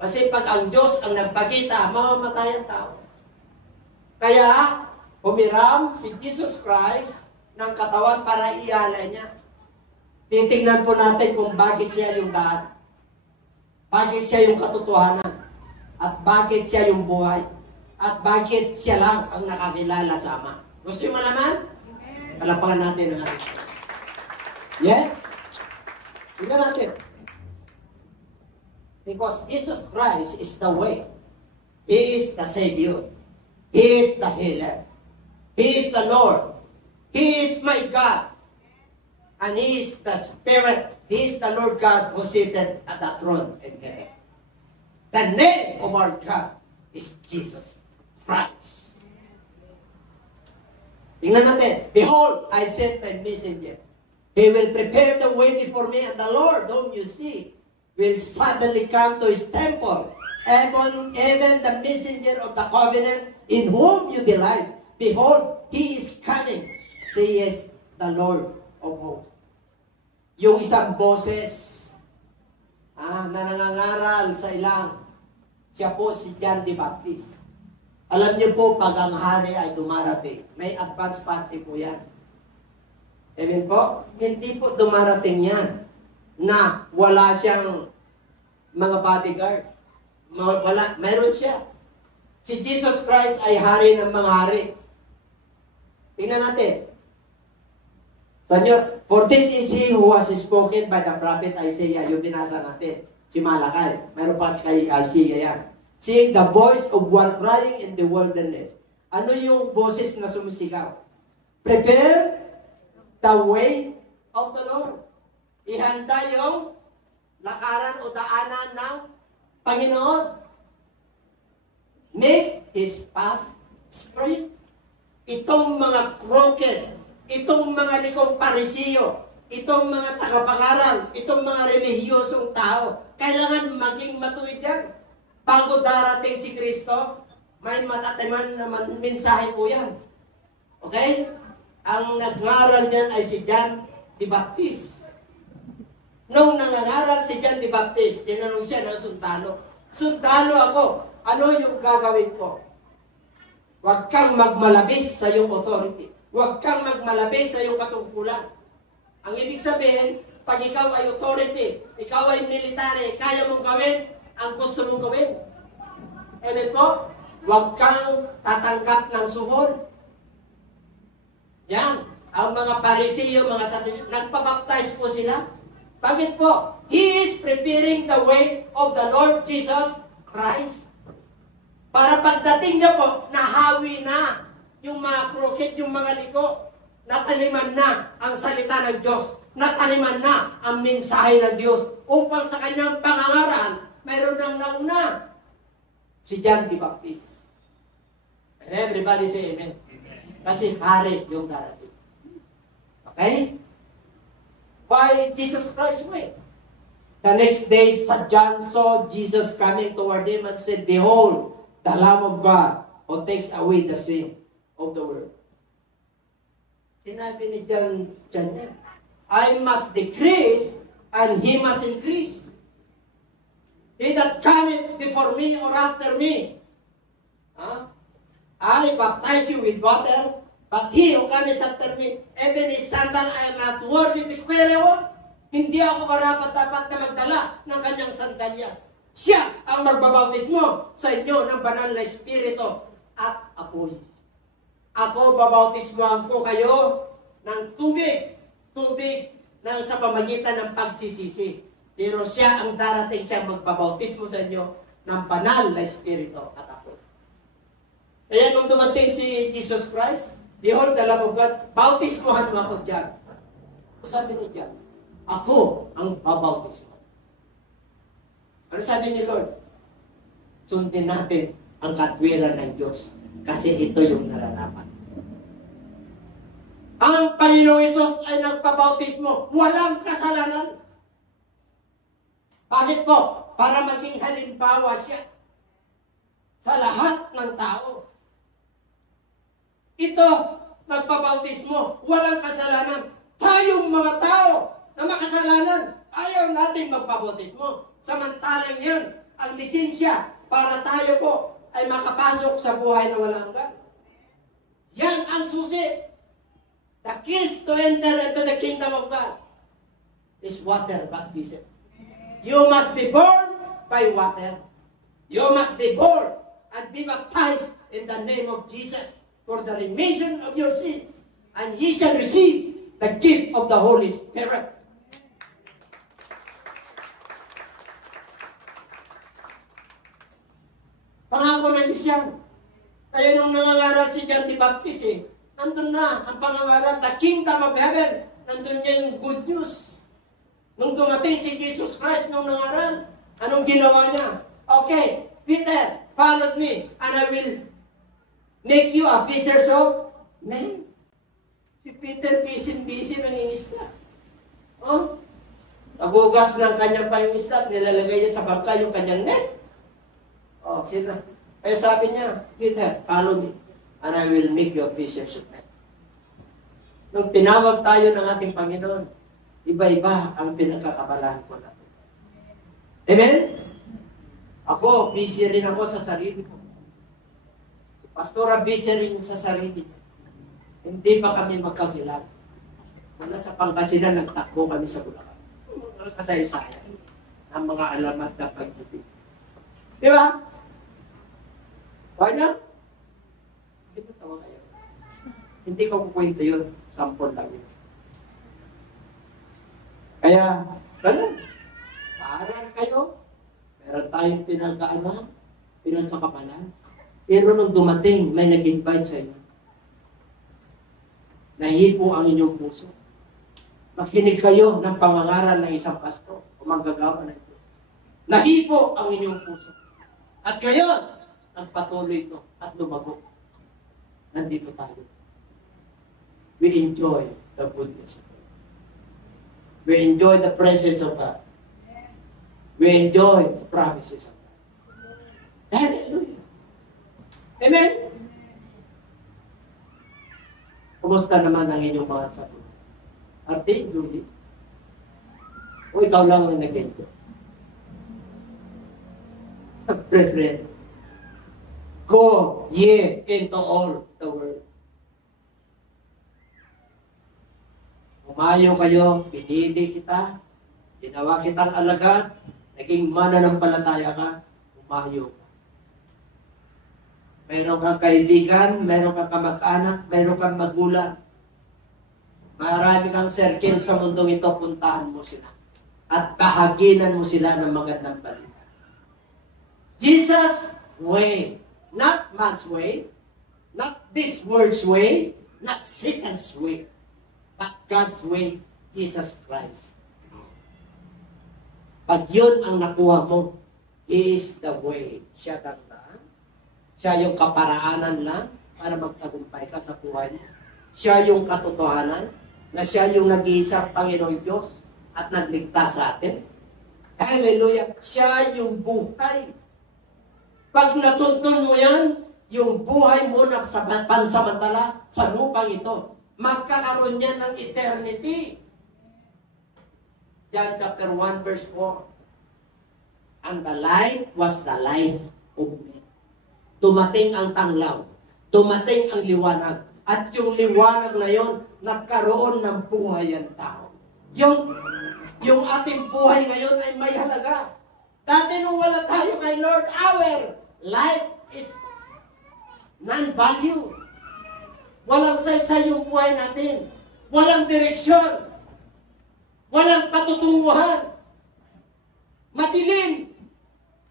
Kasi pag ang Diyos ang nagpakita, mamamatay ang tao. Kaya, humiram si Jesus Christ ng katawan para ialay niya. Titingnan po natin kung bakit siya yung daan. Bakit siya yung katotohanan. At bakit siya yung buhay. At bakit siya lang ang nakakilala sa Ama. Gusto nyo malaman? Palapakan natin ang ating. Yes? Tingnan natin. Because Jesus Christ is the way. He is the Savior. He is the healer. He is the Lord. He is my God. And He is the Spirit. He is the Lord God who seated at the throne in heaven. The name of our God is Jesus Christ. Tingnan natin. Behold, I sent a messenger He will prepare the way before me, and the Lord, whom you see, will suddenly come to his temple. Even the messenger of the covenant, in whom you delight. Behold, he is coming, says the Lord of hosts. Yung isang boses na nangangaral sa ilang, siya po si John the Baptist. Alam niyo po, pag ang hari ay dumarating, may advance party po yan. Amen po? Hindi po dumarating yan na wala siyang mga bodyguard. Wala. Mayroon siya. Si Jesus Christ ay hari ng mga hari. Tingnan natin. Sanyo, for this is he who was spoken by the prophet Isaiah. Yung binasa natin. Si Malakay. Mayroon pa kay Isaiah yan. Seeing the voice of one crying in the wilderness. Ano yung boses na sumisigaw? Prepare the way of the Lord. Ihanda yung lakaran o daanan ng Panginoon. Make his path straight. Itong mga crooked, itong mga likong parisiyo, itong mga tagapangaral, itong mga relihiyosong tao, kailangan maging matuwid yan. Bago darating si Kristo, may matatiman naman mensahe po yan. Okay? Ang nagngaral niyan ay si John the Baptist. Nung nangangaral si John the Baptist, tinanong siya ng sundalo, "Sundalo ako, ano yung gagawin ko?" Huwag kang magmalabis sa iyong authority. Huwag kang magmalabis sa iyong katungkulan. Ang ibig sabihin, pag ikaw ay authority, ikaw ay military, kaya mong gawin ang gusto mong gawin. Amen po? Huwag kang tatanggap ng suhol. Yan. Ang mga parisiyo, mga Sadduceo, nagpabaptize po sila. Bakit po? He is preparing the way of the Lord Jesus Christ. Para pagdating niya po, nahawi na yung mga crooked, yung mga liko. Nataniman na ang salita ng Diyos. Nataniman na ang mensahe ng Diyos. Upang sa kanyang pangangaral, mayroon nang nauna. Si John the Baptist. And everybody say amen. Kasi hari yung darating. Okay? Why Jesus Christ went? The next day, John saw Jesus coming toward him and said, "Behold, the Lamb of God who takes away the sin of the world." Sinabi ni John, "I must decrease and he must increase. He that cometh before me or after me, I baptize you with water, but he who cometh after me, even his sandal I am not worthy to carry on." Hindi ako karapat-dapat na magdala ng kanyang sandalyas. Siya ang magbabautismo sa inyo ng banal na Espiritu at apoy. Ako babautismohan ko kayo ng tubig na sa pamagitan ng pagsisisi. Pero siya ang darating, siya magbabautismo sa inyo ng banal na Espiritu at apoy. Kaya nung dumating si Jesus Christ, "Behold, the Lamb of God, bautismohan mo ako dyan." Sabi ni John, "Ako ang babautismo." Ano sabi ni Lord? Sundin natin ang katwiran ng Diyos kasi ito yung nararapat. Ang Panginoong Hesus ay nagpabautismo, walang kasalanan. Bakit po? Para maging halimbawa siya sa lahat ng tao. Ito, nagpabautismo, walang kasalanan. Tayong mga tao na makasalanan, ayaw natin magpabautismo. Samantalang yan, ang lisensya para tayo po ay makapasok sa buhay na walang hanggan. Yan ang susi. The keys to enter into the kingdom of God is water baptism. You must be born by water. You must be born and be baptized in the name of Jesus for the remission of your sins. And ye shall receive the gift of the Holy Spirit. Pangako ng Bisyan. Kaya nung nangangaral si John the Baptist, nandun na ang pangangaral, the kingdom of heaven. Nandun niya yung good news. Nung dumating si Jesus Christ nung nangaral, anong ginawa niya? "Okay, Peter, follow me, and I will make you a fishers of men." Si Peter, busy nangingisda. Oh, nagugas ng kanyang pangingisda at nilalagay niya sa bangka yung kanyang net. Oh, sino? Kaya sabi niya, Peter, follow me, and I will make you a fishers of men. Nung tinawag tayo ng ating Panginoon, iba-iba ang pinagkakabalahan ko natin. Amen? Ako, busy rin ako sa sarili ko. Si Pastora, busy rin sa sarili niya. Hindi pa kami magkakilala. Mula sa Pangasinan, nagtakbo kami sa Bulacan. Mga kasaysayan ang mga alamat na pag-ibig. Di ba? Kaya? Hindi ba tawa kayo? Hindi ko kukwento yun. Sampol lang yun. Kaya, ganun. Paaral kayo. Meron tayong pinagkaaman, pinagkakapalan. Pero nung dumating, may nag-invite sa inyo. Nahipo ang inyong puso. Makinig kayo ng pangangaral ng isang pastor o manggagawa ng ito. Nahipo ang inyong puso. At kayo, nagpatuloy ito at lumago. Nandito tayo. We enjoy the goodness of God. We enjoy the presence of God. We enjoy the promises of God. Hallelujah. Amen? Kumusta naman ang inyong mga sabi? Ate, Julie? O ikaw lang ang nag-enjoy? Brethren, go ye into all the world. Umayo kayo, pinili kita, ginawa kitang alagad, naging mananampalataya ka, umayo. Mayroon kang kaibigan, mayroon kang kamag-anak, mayroon kang magulang. Marami kang circle sa mundong ito, puntahan mo sila. At bahaginan mo sila ng magandang balita. Jesus' way, not man's way, not this world's way, not Satan's way, but God's way, Jesus Christ. Pag yun ang nakuha mo, He is the way. Siya tandaan. Siya yung kaparaanan lang para magtagumpay ka sa buhay mo. Siya yung katotohanan na siya yung nag-iisang Panginoon Diyos at nagligtas sa atin. Hallelujah! Siya yung buhay. Pag natuntun mo yan, yung buhay mo na sa pansamantala sa lupang ito, magkakaroon yan ng eternity. John chapter 1 verse 4. And the light was the life of men. Dumating ang tanglaw. Dumating ang liwanag. At yung liwanag na yon, nagkaroon ng buhay ang tao. Yung ating buhay ngayon ay may halaga. Dati nung wala tayo kay Lord, our life is non-value. Walang saysay yung buhay natin. Walang direksyon. Walang patutunguhan. Madilim.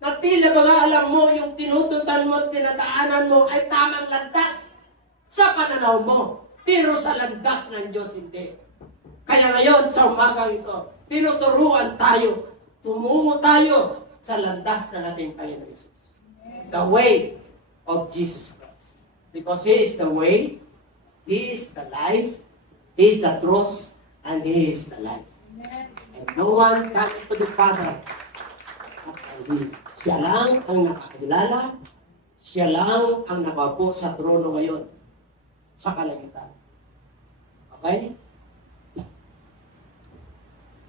Na tila mga alam mo, yung tinututan mo at tinataanan mo ay tamang landas sa pananaw mo. Pero sa landas ng Diyos, hindi. Kaya ngayon, sa umagang ito, tinuturuan tayo, tumungo tayo sa landas ng ating Panginoon Jesus. The way of Jesus Christ. Because He is the way, He is the life, He is the truth, and He is the life. And no one comes to the Father at Him. Siya lang ang nakakilala, siya lang ang nakaupo sa trono ngayon sa kalangitan. Okay?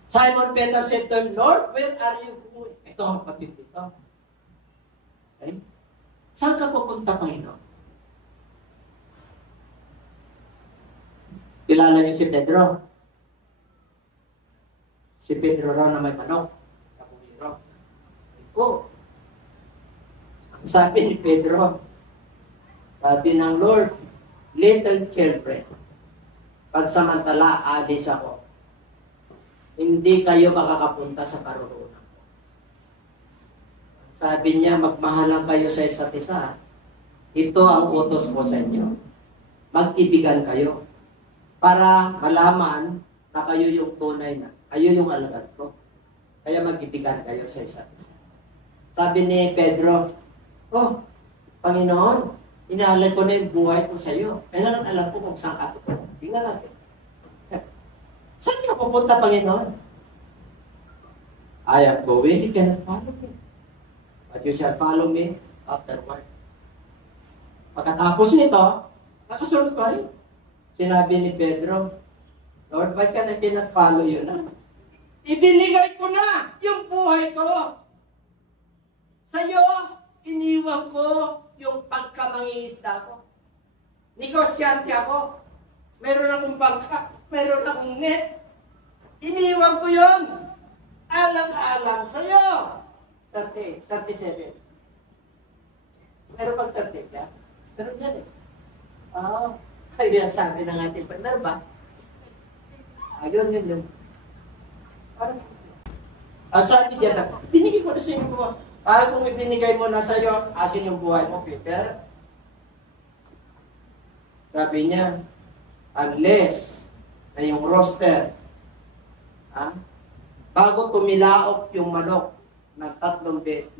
Simon Peter said to him, Lord, where are you going? Ito ang patid dito. Okay? Saan ka pupunta, Panginoon? Kilala niyo si Pedro? Si Pedro raw na may manok sa kumiro. Oh. Ang sabi ni Pedro, sabi ng Lord, little children, pansamantala alis ako. Hindi kayo makakapunta sa karoroonan ko. Sabi niya, magmahalan kayo sa isa't isa. Ito ang utos ko sa inyo. Mag-ibigan kayo para malaman na kayo yung tunay na. Kayo yung alagad ko. Kaya mag-ibigan kayo sa isa't isa. Sabi ni Pedro, oh, Panginoon, inaalay ko na yung buhay ko sa iyo. Kailangan alam ko kung saan ka pupunta. Tingnan natin. Saan ka pupunta, Panginoon? I am going, you cannot follow me. But you shall follow me afterward. Pagkatapos nito, nakasunod pa rin. Sinabi ni Pedro, Lord, why can I cannot follow you na? Ibinigay ko na yung buhay ko. Sa'yo, iniwan ko yung pagkamangingisda ko. Negosyante ako. Meron akong bangka, meron akong net. Iniwan ko yun. Alang-alang sa'yo. 37. Meron pang 30 ka? Meron yan eh. Kaya sabi ng ating partner ba? Yun. Parang, sabi niya, binigay ko na sa inyo buhay. Kung ibinigay mo na sa'yo, akin yung buhay mo, Peter. Sabi niya, unless na yung roster, bago tumilaok yung manok ng 3 beses,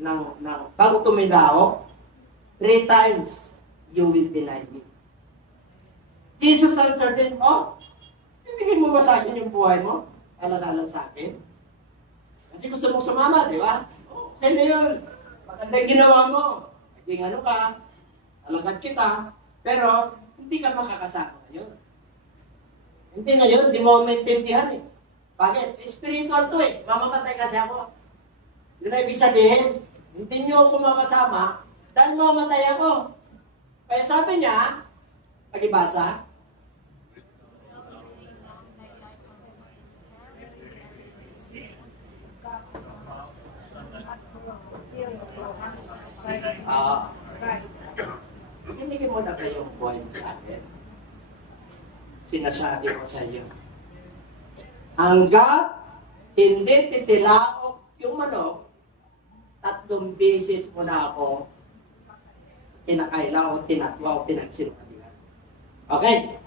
bago tumilaok, 3 times, you will deny me. Jesus answered him, ibigay mo ba sa akin yung buhay mo? Alang-alang sa akin? Kasi gusto mong sumama, di ba? Okay na yun. Maganda yung ginawa mo. Naging ano ka, alagad kita, pero hindi ka makakasama ngayon. Hindi ngayon, hindi mo maintindihan eh. Bakit? Spiritual to eh. Mamamatay kasi ako. Yun na ibig sabihin, hindi nyo ako makasama, dahil mamamatay ako. Kaya sabi niya, pag-ibasa, binigyan mo na kayong buhay mo sa akin. Sinasabi ko sa iyo, hanggat hindi titilaok yung manok, 3 beses mo na ako kinakaila o tinatwa o pinagsinungalingan. Okay?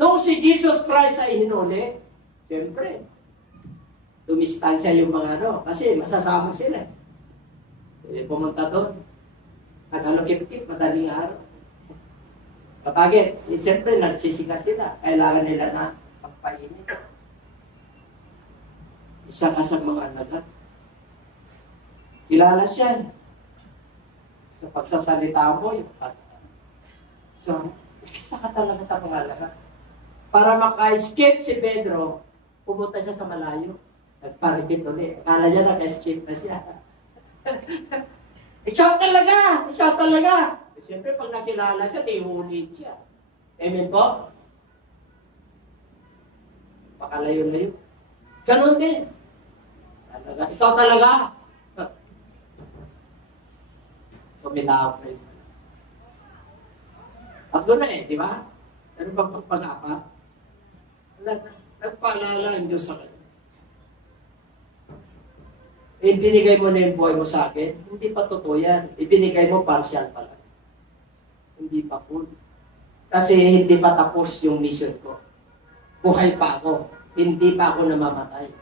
Nung si Jesus Christ ay hinuli, siyempre, dumistansya yung mga kasi masasama sila. Pumunta doon. Naghalukip-kip, madaling araw. Bakit? Siyempre, nagsisika sila. Kailangan nila na pagpainit. Isa ka sa mga nagat. Kilala siya. Sa pagsasalita mo, so, isa ka talaga sa mga nagat. Para maka-escape si Pedro, pumunta siya sa malayo. Nagparikit ulit. Akala niya naka-escape na siya. Ikaw talaga. Siyempre, pag nakilala siya, ihulid siya. Amen po? Pakalayo-layo. Ganon din. Talaga. Ikaw talaga. Pumitawag na yun. Tatlo na di ba? Pero pag-apat, nagpaalala ang Diyos sa kanya. Ibinigay mo na yung buhay mo sa akin, hindi pa totoo yan. Ibinigay mo partial pa lang. Hindi pa full. Kasi hindi pa tapos yung mission ko. Buhay pa ako. Hindi pa ako namamatay.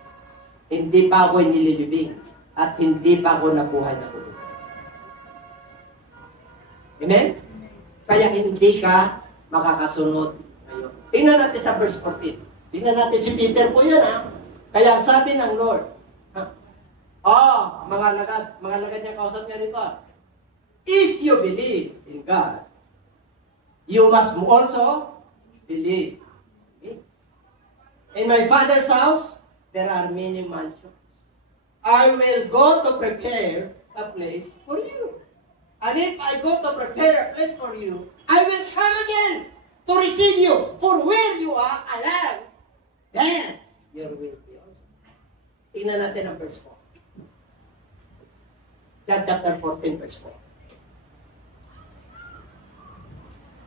Hindi pa ako nililibing. At hindi pa ako nabuhay na tuloy. Amen? Kaya hindi ka makakasunod ngayon. Tingnan natin sa verse 14. Tingnan natin si Peter po yan Kaya sabi ng Lord, mga lagad niya kausap niya rito. If you believe in God, you must also believe. Okay? In my Father's house, there are many mansions. I will go to prepare a place for you. And if I go to prepare a place for you, I will come again to receive you. For where you are, I am. Then, your will be also. Tingnan natin ang verse 4. John chapter 14, verse 4.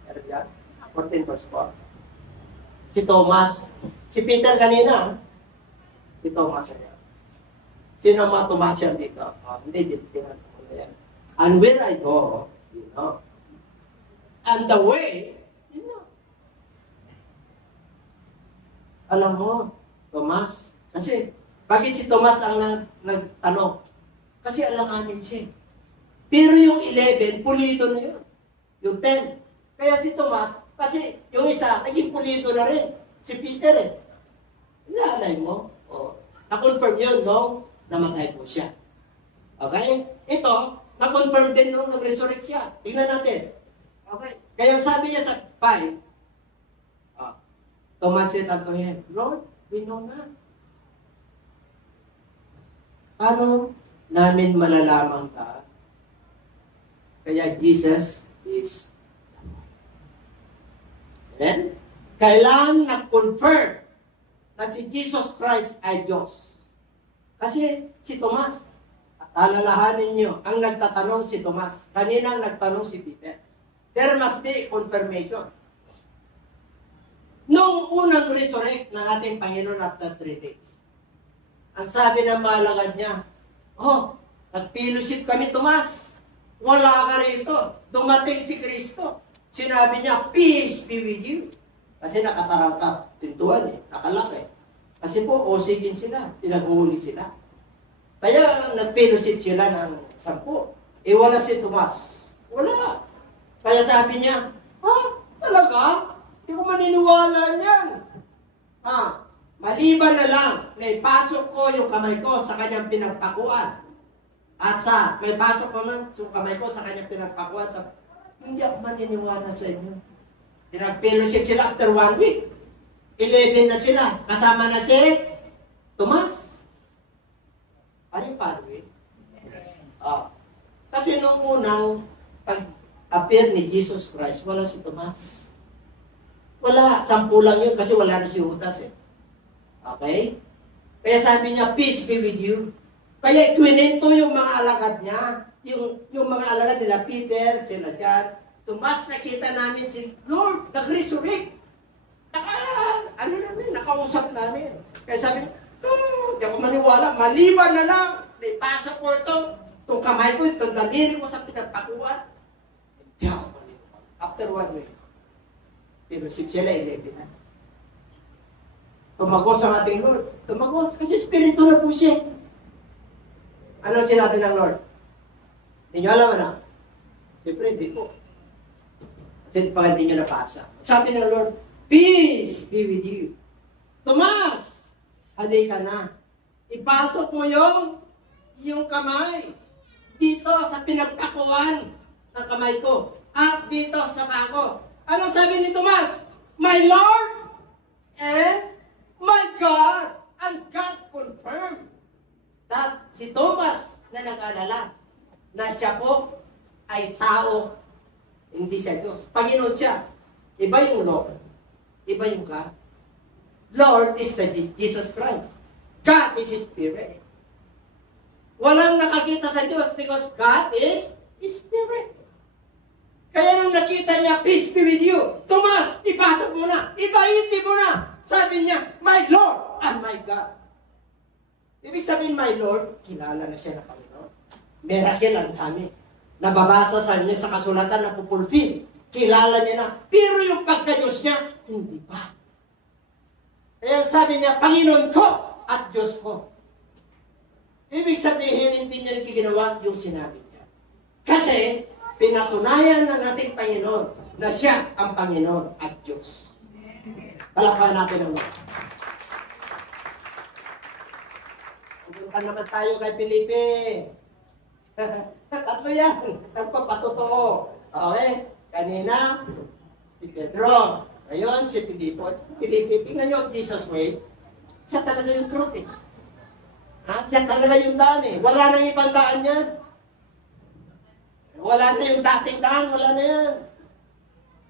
Meron yan? 14, verse 4. Si Thomas. Si Peter kanina. Si Thomas. Sino ang mga tumasyan dito? Hindi, tinatawag ko na yan. And where I go, you know. And the way, you know. Alam mo, Thomas. Kasi, bakit si Thomas ang nagtanong? Kasi alanganin siya. Pero yung 11, pulido na yun. Yung 10. Kaya si Tomas, kasi yung isa, naging pulido na rin. Si Peter Inaalay mo. O, na-confirm yun nung namatay po siya. Okay? Ito, na-confirm din nung nag-resurrect siya. Tingnan natin. Okay. Kaya sabi niya sa 5, Thomas said unto him, Lord, we know not. Paano namin malalaman ka? Kaya Jesus is. Amen? Kailangan nag-confirm na si Jesus Christ ay Diyos. Kasi si Tomas, alalahanin niyo, ang nagtatanong si Tomas. Kanina nagtanong si Peter. There must be confirmation. Noong unang resurrect ng ating Panginoon after 3 days, ang sabi ng mga alagad niya, nag-fellowship kami, Tomas. Wala ka rito. Dumating si Kristo. Sinabi niya, peace be with you. Kasi nakatarangka, pintuan nakalaki. Kasi po, osigin sila, pinag-uuli sila. Kaya nag-fellowship sila ng 10. Wala si Tomas. Wala. Kaya sabi niya, talaga? Hindi ko maniniwala niyan. Maliban na lang na ipasok ko yung kamay ko sa kanyang pinagpakuan. At may pasok ko man yung kamay ko sa kanyang pinagpakuan. Hindi ako maniniwala sa inyo. Nag-fellowship sila after 1 week. 11 na sila. Kasama na si Tomas. Are you following? Kasi nung unang pag-appear ni Jesus Christ, wala si Tomas. Wala, 10 lang yun kasi wala na si Judas Okay? Kaya sabi niya, peace be with you. Kaya kwento yung mga alagad niya, yung mga alagad nila, Peter, sila John, Tomas, nakita namin si Lord, nag-resurrect. Nakausap namin. Kaya sabi niya, hindi ako maniwala, maliban na lang, may pasok ko itong kamay ko, itong daliri ko sa pinagpakuan. Hindi ako maniwala. After 1 week, pero sila 11 na. Tumagos ang ating Lord. Tumagos. Kasi spirito na po siya. Ano sinabi ng Lord? Hindi nyo alam na? Siyempre, hindi po. Kasi pa hindi nyo napasa. Sabi ng Lord, peace be with you. Tomas, halika na. Ipasok mo yung kamay dito sa pinagpakuan ng kamay ko at dito sa pako. Anong sabi ni Tomas? My Lord and my God. And God confirmed that si Tomas na nag-alala na siya po ay tao, hindi siya Diyos. Panginoon siya. Iba yung Lord. Iba yung God. Lord is the Jesus Christ. God is His Spirit. Walang nakakita sa Diyos because God is His Spirit. Kaya nung nakita niya, peace be with you. Tomas, ipasok mo na. Itaiti mo na. Sabi niya, my Lord and my God. Ibig sabihin, my Lord, kilala na siya na Panginoon. Miracle ang dami. Nababasa sa niya sa kasulatan na pupulfil. Kilala niya na. Pero yung pagka-Diyos niya, hindi pa. Kaya sabi niya, Panginoon ko at Diyos ko. Ibig sabihin, hindi niya ginawa yung sinabi niya. Kasi, pinatunayan ng ating Panginoon na siya ang Panginoon at Diyos. Palakpakan natin ang Lord. Pupunta naman tayo kay Felipe. Tatlo yan. Nagpapatotoo. Okay? Kanina, si Pedro. Ngayon, si Felipe. Felipe, tingnan nyo, Jesus way. Siya talaga yung truth Siya talaga yung daan Wala nang ibang daan yan. Wala na yung dating daan, wala na yan.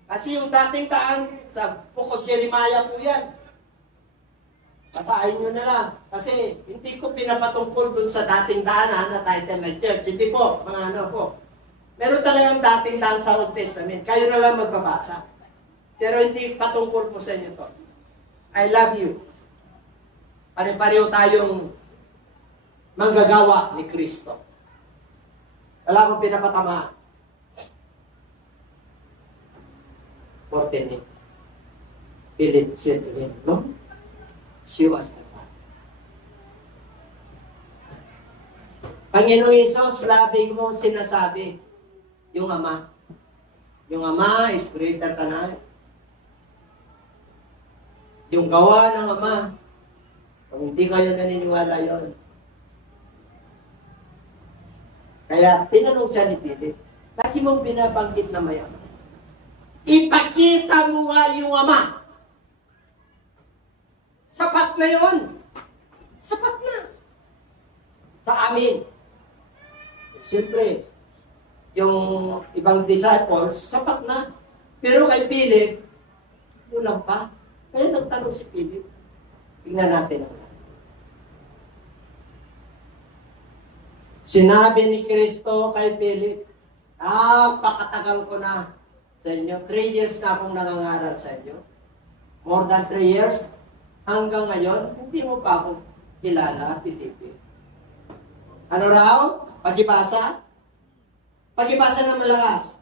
Kasi yung dating daan, sa Book of Jeremiah po yan. Basahin nyo na lang. Kasi hindi ko pinapatungkol dun sa dating daan na title ng church. Hindi po, mga ano po. Meron talagang dating daan sa Old Testament. Kayo na lang magbabasa. Pero hindi patungkol po sa inyo to. I love you. Pare-pareho tayong manggagawa ni Kristo. Wala akong pinapatamaan. 14. Philip said to him, Lord, show us the Father. Panginoong Isos, labing mo sinasabi yung Ama. Yung Ama is greater than I. Yung gawa ng Ama Kung hindi kayo naniniwala yon. Kaya tinanong siya ni Philip, lagi mong binabanggit na mayaman. Ipakita mo nga yung Ama. Sapat na yun. Sapat na. Sa amin. Siyempre, yung ibang disciples, sapat na. Pero kay Philip, kulang pa. Kaya nagtanong si Philip. Tingnan natin ang sinabi ni Kristo kay Philip, pakatagal ko na sa inyo. 3 years na akong nangangaral sa inyo. More than 3 years. Hanggang ngayon, hindi mo pa ako kilala, Philip. Ano raw? Pagibasa? Pagibasa na malakas.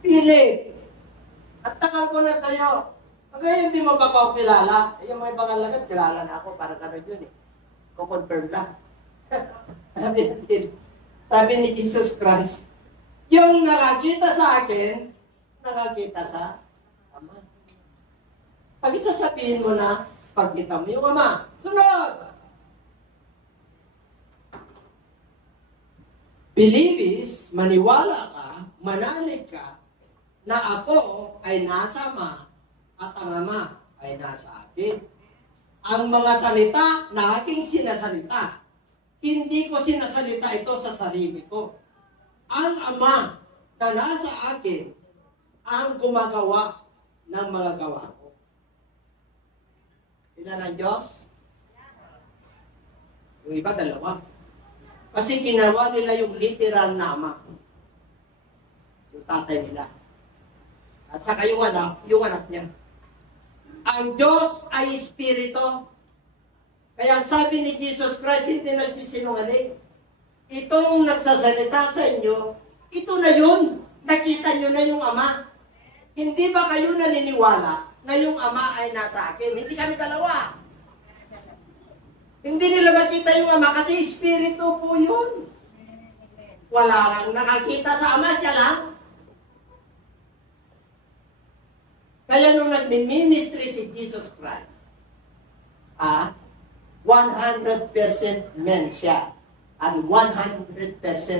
Philip, at tagal ko na sa'yo. Kaya hindi mo pa ako kilala. Yung mga ibang alagad, kilala na ako. Para kami yun eh. Kukonfirm lang. Sabi ni Jesus Christ, yung nakakita sa akin, nakakita sa Ama. Pag isasabihin mo na, pagkita mo yung Ama. Sunod! Believis, maniwala ka, manalig ka, na ako ay nasa Ama at ang Ama ay nasa akin. Ang mga salita na aking sinasalita, hindi ko sinasalita ito sa sarili ko. Ang Ama na nasa akin ang gumagawa ng mga gawa ko. Ilan ang Diyos? Yung iba, 2. Kasi ginawa nila yung literal na Ama. Yung tatay nila. At saka yung anak niya. Ang Diyos ay Espiritu. Kaya sabi ni Jesus Christ, hindi nagsisinungaling. Itong nagsasalita sa inyo, ito na yun. Nakita nyo na yung Ama. Hindi ba kayo naniniwala na yung Ama ay nasa akin? Hindi kami 2. Hindi nila makita yung Ama kasi Espiritu po yun. Wala lang nakakita sa Ama, siya lang. Kaya nung nagmi-ministry si Jesus Christ, 100% men siya at 100%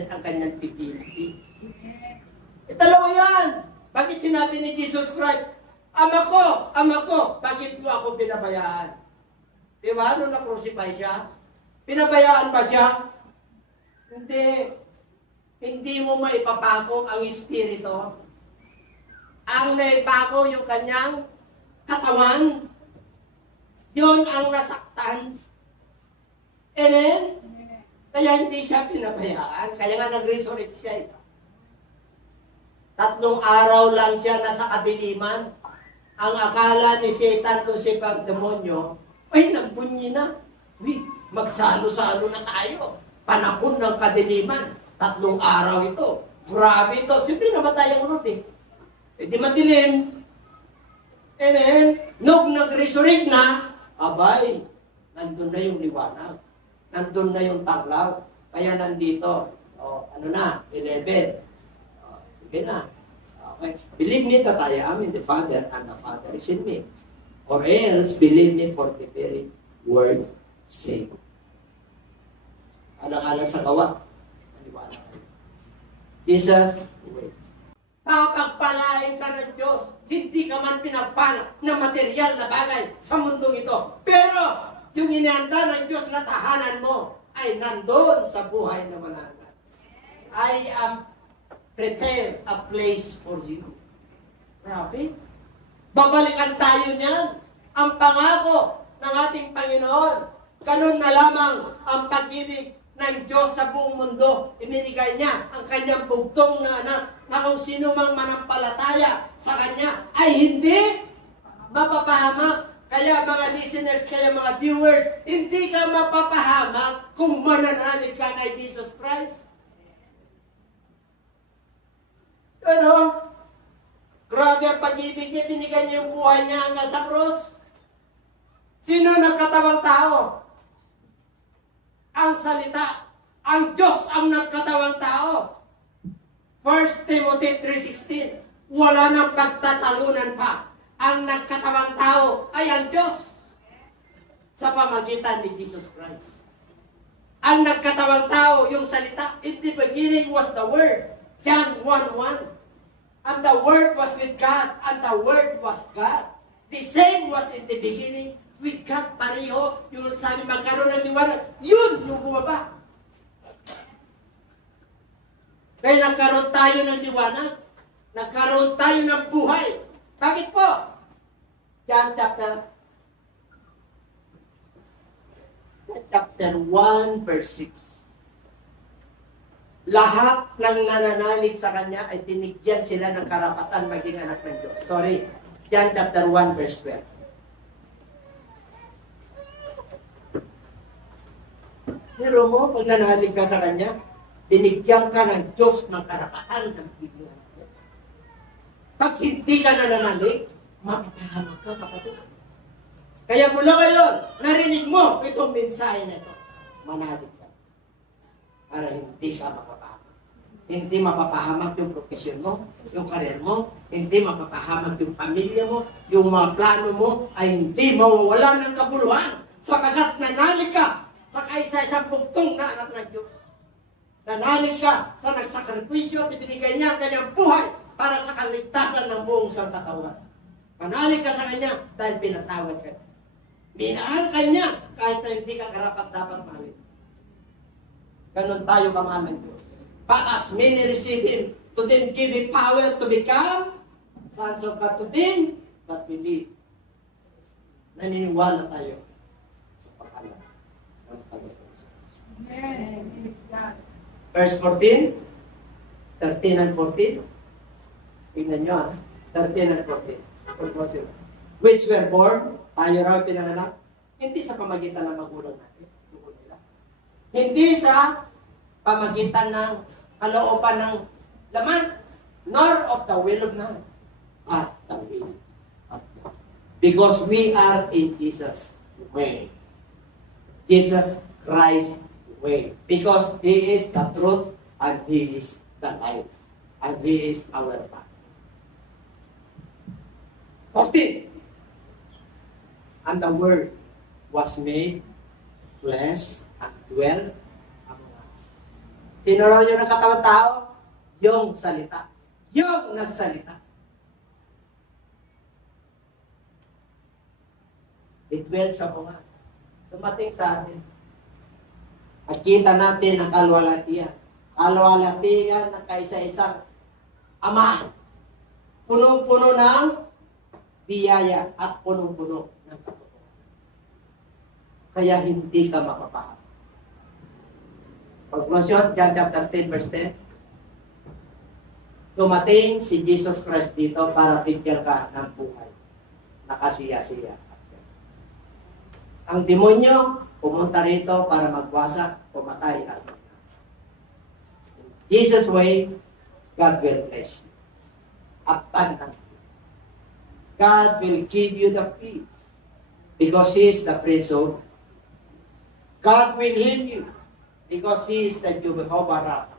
ang kanyang divinity. Dalawa yan. Bakit sinabi ni Jesus Christ, Ama ko, bakit mo ako pinabayaan? Di ba? Nung na-crucify siya, pinabayaan ba siya? Hindi. Hindi mo maipapako ang Espiritu. Ang naipako yung kanyang katawan, yun ang nasaktan. Amen? Kaya hindi siya pinabayaan. Kaya nga nag-resurrect siya. 3 araw lang siya nasa kadiliman. Ang akala ni Satan to si pagdemonyo, ay nagbunyi na. Magsalo-salo na tayo. Panahon ng kadiliman. 3 araw ito. Grabe ito. Siyempre namatay ang Lord eh. Di madilim. Amen? Nung nag-resurrect na, abay, nandun na yung liwanag. Nandun na yung taglaw. Kaya nandito, 11. Sige na. Okay. Believe me that I am in the Father and the Father is in me. Or else, believe me for the very word sake. Alang-alang sa gawa. Maniwala kayo. Jesus, wait. Papagpalain ka ng Diyos. Hindi ka man pinagpala na material na bagay sa mundong ito. Pero, yung inihanda ng Diyos na tahanan mo ay nandun sa buhay na manangat. I am prepare a place for you. Grabe. Babalikan tayo niyan. Ang pangako ng ating Panginoon. Ganun na lamang ang pag-ibig ng Diyos sa buong mundo. Ibinigay niya ang kanyang bugtong na anak na kung sino mang manampalataya sa kanya ay hindi mapapahamak. Kaya mga listeners, kaya mga viewers, hindi ka mapapahamak kung mananalig ka kay Jesus Christ. Ano? Grabe ang pag-ibig niya, binigay niya yung buhay niya hanggang sa cross. Sino nagkatawang tao? Ang salita. Ang Diyos ang nagkatawang tao. 1 Timothy 3:16, wala nang pagtatalunan pa. Ang nagkatawang tao ay ang Diyos sa pamagitan ni Jesus Christ. Ang nagkatawang tao, yung salita, in the beginning was the Word. John 1:1. And the Word was with God, and the Word was God. The same was in the beginning with God. Pareho, yung sabi magkaroon ng liwanag, yun yung bumaba. Kaya nagkaroon tayo ng liwanag. Nagkaroon tayo ng buhay. Bakit po? John chapter 1 verse 6. Lahat ng nananalig sa Kanya ay binigyan sila ng karapatan maging anak ng Diyos. Sorry. John chapter 1 verse 12. Pero mo, pag nananalig ka sa Kanya, binigyan ka ng Diyos ng karapatan ng bigyan. Pag hindi ka nananalig, mapapahamak ka, kapatid. Kaya mula ngayon, narinig mo itong mensahe na ito. Manalig ka. Para hindi ka mapapahamak. Hindi mapapahamak yung profesyon mo, yung karir mo, hindi mapapahamak yung pamilya mo, yung mga plano mo ay hindi mawawala ng kabuluhan sapagkat nanalig ka sa kaisa-isang bugtong na anak ng Diyos. Nanalig ka sa nagsakripisyo at ibinigay niya ang kanyang buhay para sa kaligtasan ng buong sangkatawan. Manalig ka sa Kanya dahil pinatawad ka. Minahal ka niya kahit na hindi ka karapat-dapat mahalin. Ganon tayo kamahal ng Diyos. But as many receive Him, to them give Him power to become sons of God, to them that believe. Naniniwala tayo sa pangalan ng Panginoon. Amen. Verse 14, 13 and 14. Tingnan nyo, 13 and 14. Which were born, tayo raw pinanganak, hindi sa pamagitan ng magulang natin, nila. Hindi sa pamagitan ng kalooban ng laman, nor of the will of man, but the will of God. Because we are in Jesus' way. Jesus Christ's way. Because He is the truth, and He is the life, and He is our path. 14. And the Word was made flesh and dwelt among us. Sino raw yung nakatawang tao? Yung salita. Yung nagsalita. It dwells among us. Dumating sa atin. At kita natin ang kalwalatian. Kalwalatian ng kaisa-isang Ama. Punong-puno ng biyaya at punong-puno ng katotohanan. Kaya hindi ka mapapahamak. Conclusion, John chapter 10 verse 10. Dumating si Jesus Christ dito para bigyan ka ng buhay. Nakasiya-siya. Ang demonyo, pumunta rito para magwasak, pumatay at Jesus' way, God will bless you. Abundantly. God will give you the peace because He is the Prince of Peace. God will heal you because He is the Jehovah Rapha.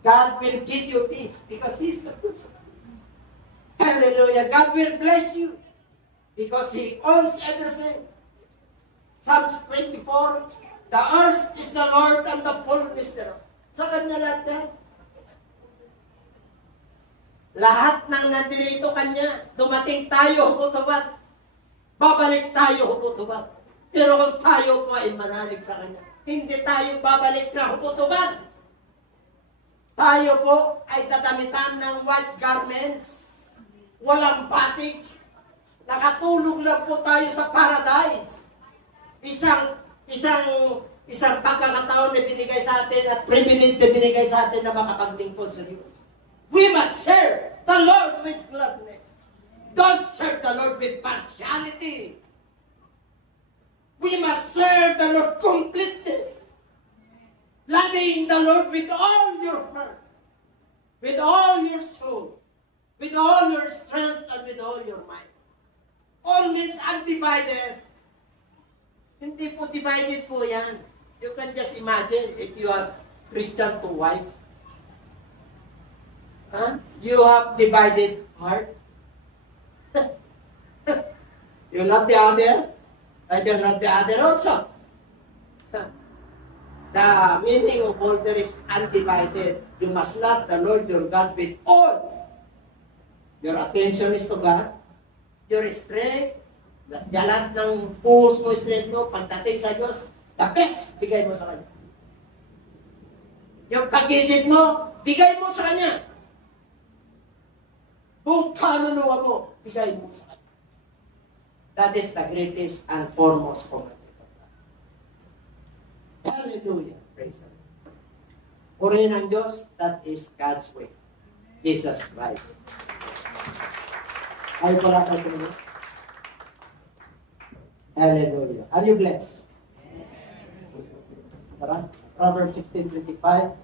God will give you peace because He is the Prince of Peace. Hallelujah. God will bless you because He owns everything. Psalms 24, the earth is the Lord and the fullness thereof. Sa Kanya lahat yan. Lahat ng nandirito Kanya, dumating tayo, hubot-hubad. Babalik tayo, hubot-hubad. Pero kung tayo po ay manalig sa Kanya, hindi tayo babalik na hubot-hubad. Tayo po ay tatamitan ng white garments, walang batik, nakatulog lang po tayo sa paradise. Isang pagkakataon na binigay sa atin at privilege na binigay sa atin na makapaglingkod sa Diyos. We must serve the Lord with gladness. Don't serve the Lord with partiality. We must serve the Lord completely. Loving the Lord with all your heart, with all your soul, with all your strength, and with all your mind. All means undivided. Hindi po divided po yan. You can just imagine if you are Christian to wife. You have divided heart. You love the other, and you love the other also. The meaning of order is undivided. You must love the Lord your God with all. Your attention is to God. Your strength, lahat ng puhos mo, strength mo, pagdating sa Diyos, the best, bigay mo sa Kanya. Yung pag-isip mo, bigay mo sa Kanya. Kung kanunuwa mo, bigay mo sa Kanya. That is the greatest and foremost commandment. Hallelujah. Praise the Lord. Purihin ang Diyos, that is God's way. Jesus Christ. Ay pala ka ito. Hallelujah. Are you blessed? Sarap. Proverbs 16:25.